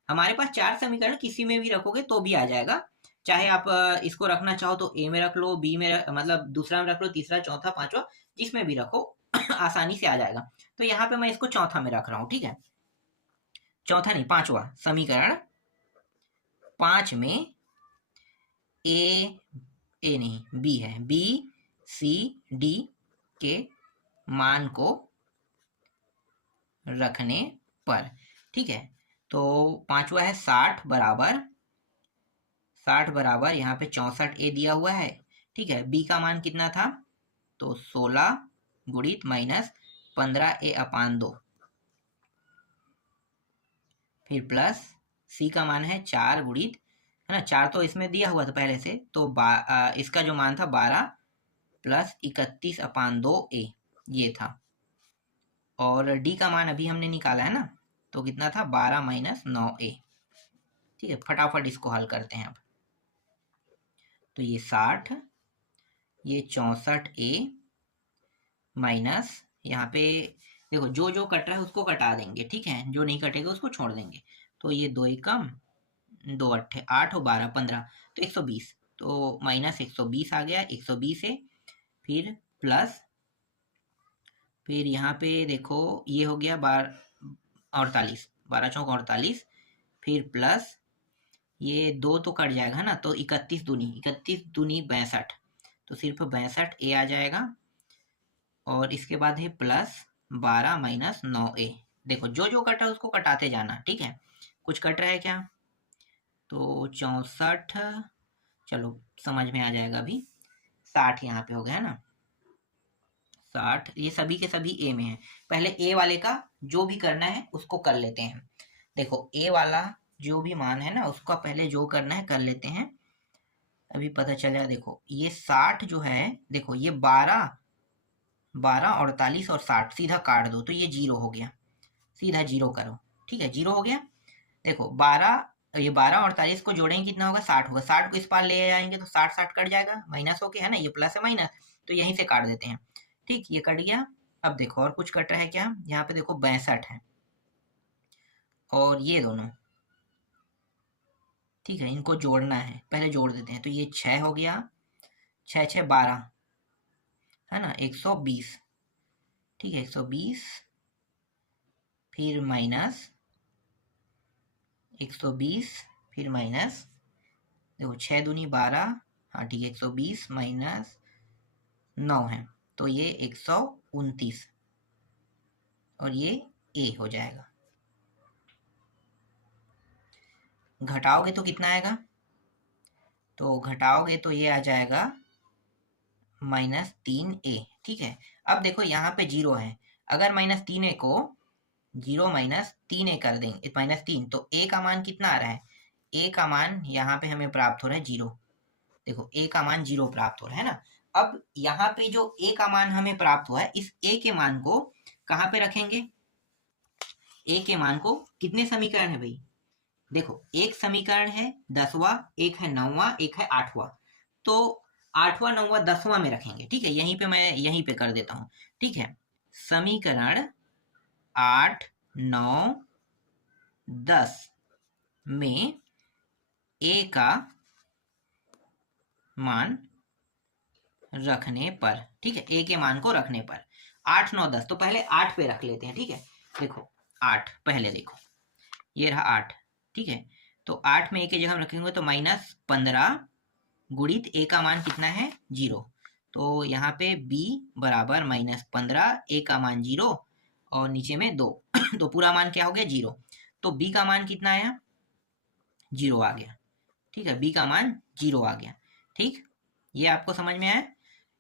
हमारे पास 4 समीकरण, किसी में भी रखोगे तो भी आ जाएगा, चाहे आप इसको रखना चाहो तो ए में रख लो, बी में मतलब दूसरा में रख लो, तीसरा चौथा पांचवा जिसमें भी रखो आसानी से आ जाएगा। तो यहाँ पे मैं इसको चौथा में रख रहा हूँ। ठीक है, चौथा नहीं, 5वां समीकरण, 5 में ए नहीं बी है, बी सी डी के मान को रखने पर। ठीक है, तो पांचवा है 60 बराबर यहाँ पे 64A दिया हुआ है। ठीक है, बी का मान कितना था, तो 16 गुणित माइनस 15A/2, फिर प्लस सी का मान है 4 गुणित, है ना, 4 तो इसमें दिया हुआ था पहले से, तो इसका जो मान था 12 प्लस 31/2A ये था। और डी का मान अभी हमने निकाला है ना, तो कितना था 12 माइनस 9A। ठीक है, फटाफट इसको हल करते हैं अब। तो ये 60, ये 64A माइनस यहाँ पे देखो जो जो कट रहा है उसको कटा देंगे। ठीक है, जो नहीं कटेगा उसको छोड़ देंगे। तो ये 2 एकम 2 अट्ठे 8 और 12 15, तो 120, तो माइनस 120 आ गया 120 है। फिर प्लस, फिर यहाँ पे देखो ये हो गया 48, 12 चौक 48, फिर प्लस ये 2 तो कट जाएगा ना, तो 31 दूनी 62 तो सिर्फ 62A आ जाएगा। और इसके बाद है प्लस 12 माइनस 9A। देखो जो जो कटा उसको कटाते जाना। ठीक है, कुछ कट रहा है क्या, तो 64, चलो समझ में आ जाएगा अभी। 60 यहाँ पे हो गया है ना, 60, ये सभी के सभी ए में है। पहले ए वाले का जो भी करना है उसको कर लेते हैं। देखो ए वाला जो भी मान है ना उसका पहले जो करना है कर लेते हैं, अभी पता चलेगा। देखो ये 60 जो है, देखो ये 12 48 और 60 सीधा काट दो तो ये 0 हो गया, सीधा 0 करो। ठीक है, 0 हो गया। देखो 12 और 48 को जोड़ेंगे कितना होगा, 60 होगा। 60 को इस पार ले आएंगे तो 60 कट जाएगा, माइनस हो गया है ना, ये प्लस है माइनस, तो यहीं से काट देते हैं। ठीक, ये कट गया। अब देखो और कुछ कट रहा है क्या, यहाँ पे देखो 62 है और ये दोनों। ठीक है, इनको जोड़ना है, पहले जोड़ देते हैं। तो ये 6 हो गया, 6 6 12 है ना, 120। ठीक है, 120 फिर माइनस 120 फिर माइनस, देखो 6 दूनी 12, हाँ ठीक है, 120 माइनस 9 है तो ये 129 और ये ए हो जाएगा। घटाओगे तो कितना आएगा, तो घटाओगे तो ये आ जाएगा -3A। ठीक है, अब देखो यहाँ पे 0 है, अगर -3A को 0 -3A कर देंगे, -3, तो A का मान कितना आ रहा है, A का मान यहाँ पे हमें प्राप्त हो रहा है 0। देखो A का मान 0 प्राप्त हो रहा है ना। अब यहाँ पे जो A का मान हमें प्राप्त हुआ है, इस A के मान को कहाँ पे रखेंगे, A के मान को, कितने समीकरण है भाई, देखो एक समीकरण है 10वां, एक है 9वां, एक है 8वां, तो 8वां 9वां 10वां में रखेंगे। ठीक है, यहीं पे मैं यहीं पे कर देता हूँ। ठीक है, समीकरण 8 9 10 में A का मान रखने पर, ठीक है, A के मान को रखने पर 8 9 10, तो पहले 8 पे रख लेते हैं। ठीक है, देखो 8 पहले देखो, ये रहा 8। ठीक है, तो 8 में A की जगह हम रखेंगे तो -15 गुणित A का मान कितना है 0, तो यहाँ पे B बराबर -15, A का मान 0 और नीचे में 2 तो पूरा मान क्या हो गया 0, तो B का मान कितना आया 0 आ गया। ठीक है, B का मान 0 आ गया। ठीक, ये आपको समझ में आया।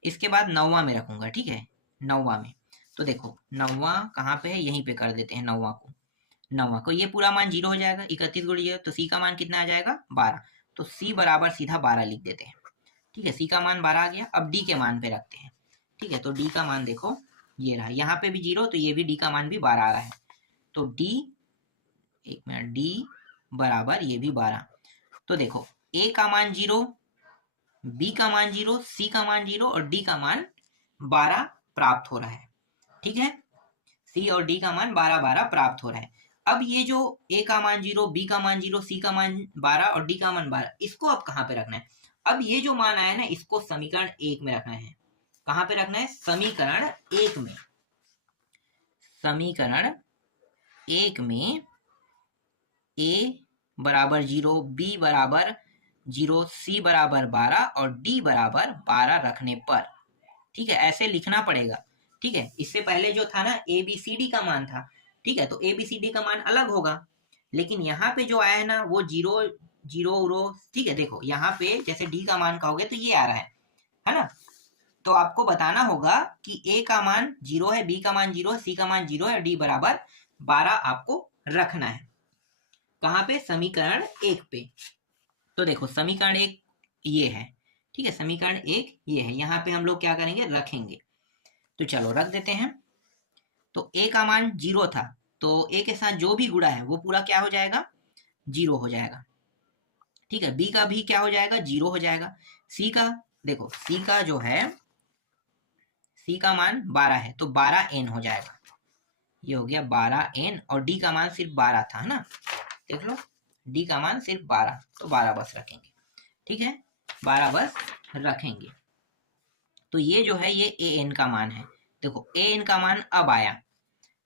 इसके बाद 9वां में रखूंगा। ठीक है, 9वां में, तो देखो 9वां कहाँ पे है, यहीं पे कर देते हैं 9वां को ये पूरा मान 0 हो जाएगा, 31 गुणित, तो C का मान कितना आ जाएगा 12, तो C बराबर सीधा 12 लिख देते हैं। ठीक है, C का मान 12 आ गया। अब D के मान पे रखते हैं। ठीक है, तो D का मान देखो ये रहा, यहाँ पे भी 0, तो ये भी D का मान भी 12 आ रहा है, तो D, एक मिनट, D बराबर ये भी 12। तो देखो A का मान 0, B का मान 0, C का मान 0 और D का मान 12 प्राप्त हो रहा है। ठीक है, C और D का मान 12 12 प्राप्त हो रहा है। अब ये जो A का मान 0, B का मान 0, C का मान 12 और D का मान 12, इसको अब कहाँ पे रखना है, अब ये जो मान आया ना इसको समीकरण 1 में रखना है। कहाँ पे रखना है, समीकरण 1 में। समीकरण 1 में A बराबर 0, B बराबर 0, C बराबर 12 और D बराबर 12 रखने पर, ठीक है, ऐसे लिखना पड़ेगा। ठीक है। इससे पहले जो था ना ABCD का मान था, ठीक है, तो ABCD का मान अलग होगा, लेकिन यहाँ पे जो आया है ना वो 0 0 ठीक है। देखो यहाँ पे जैसे D का मान कहोगे तो ये आ रहा है ना। तो आपको बताना होगा कि A का मान 0 है, B का मान 0 है, C का मान 0 है और D बराबर 12 आपको रखना है। कहाँ पे? समीकरण 1 पे। तो देखो समीकरण 1 ये है, ठीक है, समीकरण 1 ये है। यहाँ पे हम लोग क्या करेंगे? रखेंगे। तो चलो रख देते हैं। तो A का मान 0 था, तो A के साथ जो भी गुणा है वो पूरा क्या हो जाएगा? 0 हो जाएगा, ठीक है। B का भी क्या हो जाएगा? 0 हो जाएगा। C का देखो, C का जो है, C का मान 12 है तो 12n हो जाएगा, ये हो गया 12n। और D का मान सिर्फ 12 था, है ना, देख लो D का मान सिर्फ 12, तो 12 बस रखेंगे, ठीक है, 12 बस रखेंगे। तो ये जो है ये an का मान है। देखो an का मान अब आया,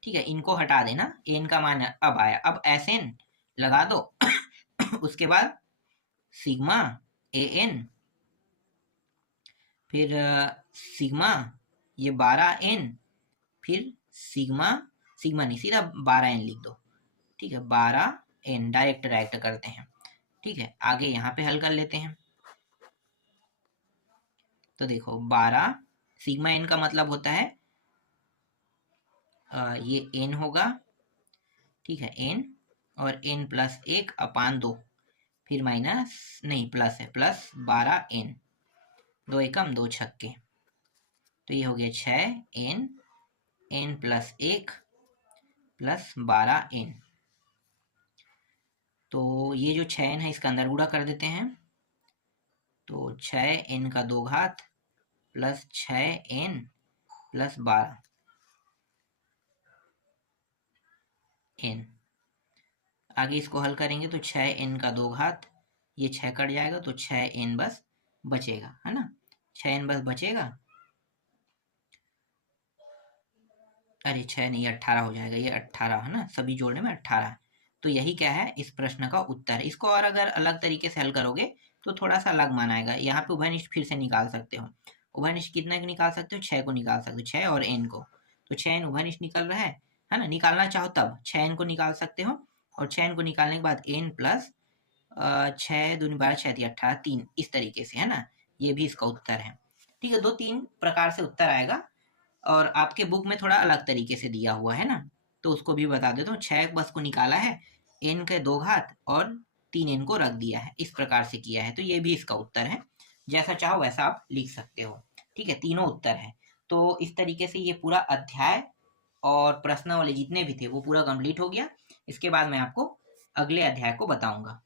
ठीक है, इनको हटा देना, an का मान अब आया। अब Sn लगा दो उसके बाद सिग्मा an, फिर सिग्मा ये 12n, फिर सिग्मा नहीं सीधा 12n लिख दो, ठीक है, 12n डायरेक्ट करते हैं, ठीक है। आगे यहाँ पे हल कर लेते हैं। तो देखो 12 सिग्मा n का मतलब होता है ये n होगा, ठीक है, n और n प्लस 1 अपान 2, फिर माइनस नहीं प्लस है, प्लस 12n, 2 एकम 2 छक्के, तो ये हो गया 6n, n plus 1 plus 12n। तो ये जो 6n है इसका अंदर गुणा कर देते हैं, तो 6n का 2 घात प्लस 6n प्लस 12n। आगे इसको हल करेंगे तो 6n का 2 घात, ये 6 कट जाएगा तो 6n बस बचेगा, है ना, 6n बस बचेगा। अरे 6 नहीं 18 हो जाएगा, ये 18 है ना, सभी जोड़ने में 18। तो यही क्या है इस प्रश्न का उत्तर। इसको और अगर अलग तरीके से हल करोगे तो थोड़ा सा अलग मान आएगा। यहाँ पे उभयनिष्ठ फिर से निकाल सकते हो। उभयनिष्ठ कितना निकाल सकते हो? 6 को निकाल सकते हो, 6 और n को। तो 6n उभयनिष्ठ निकल रहा है ना, निकालना चाहो तब 6n को निकाल सकते हो, और 6n को निकालने के बाद n प्लस 6 दूनी 12 6 18 3, इस तरीके से, है ना, ये भी इसका उत्तर है, ठीक है। 2-3 प्रकार से उत्तर आएगा, और आपके बुक में थोड़ा अलग तरीके से दिया हुआ है ना, तो उसको भी बता देता हूँ। 6 बस को निकाला है, n के 2 घात और 3n को रख दिया है, इस प्रकार से किया है। तो ये भी इसका उत्तर है, जैसा चाहो वैसा आप लिख सकते हो, ठीक है, तीनों उत्तर है। तो इस तरीके से ये पूरा अध्याय और प्रश्नावली जितने भी थे वो पूरा कंप्लीट हो गया। इसके बाद मैं आपको अगले अध्याय को बताऊंगा।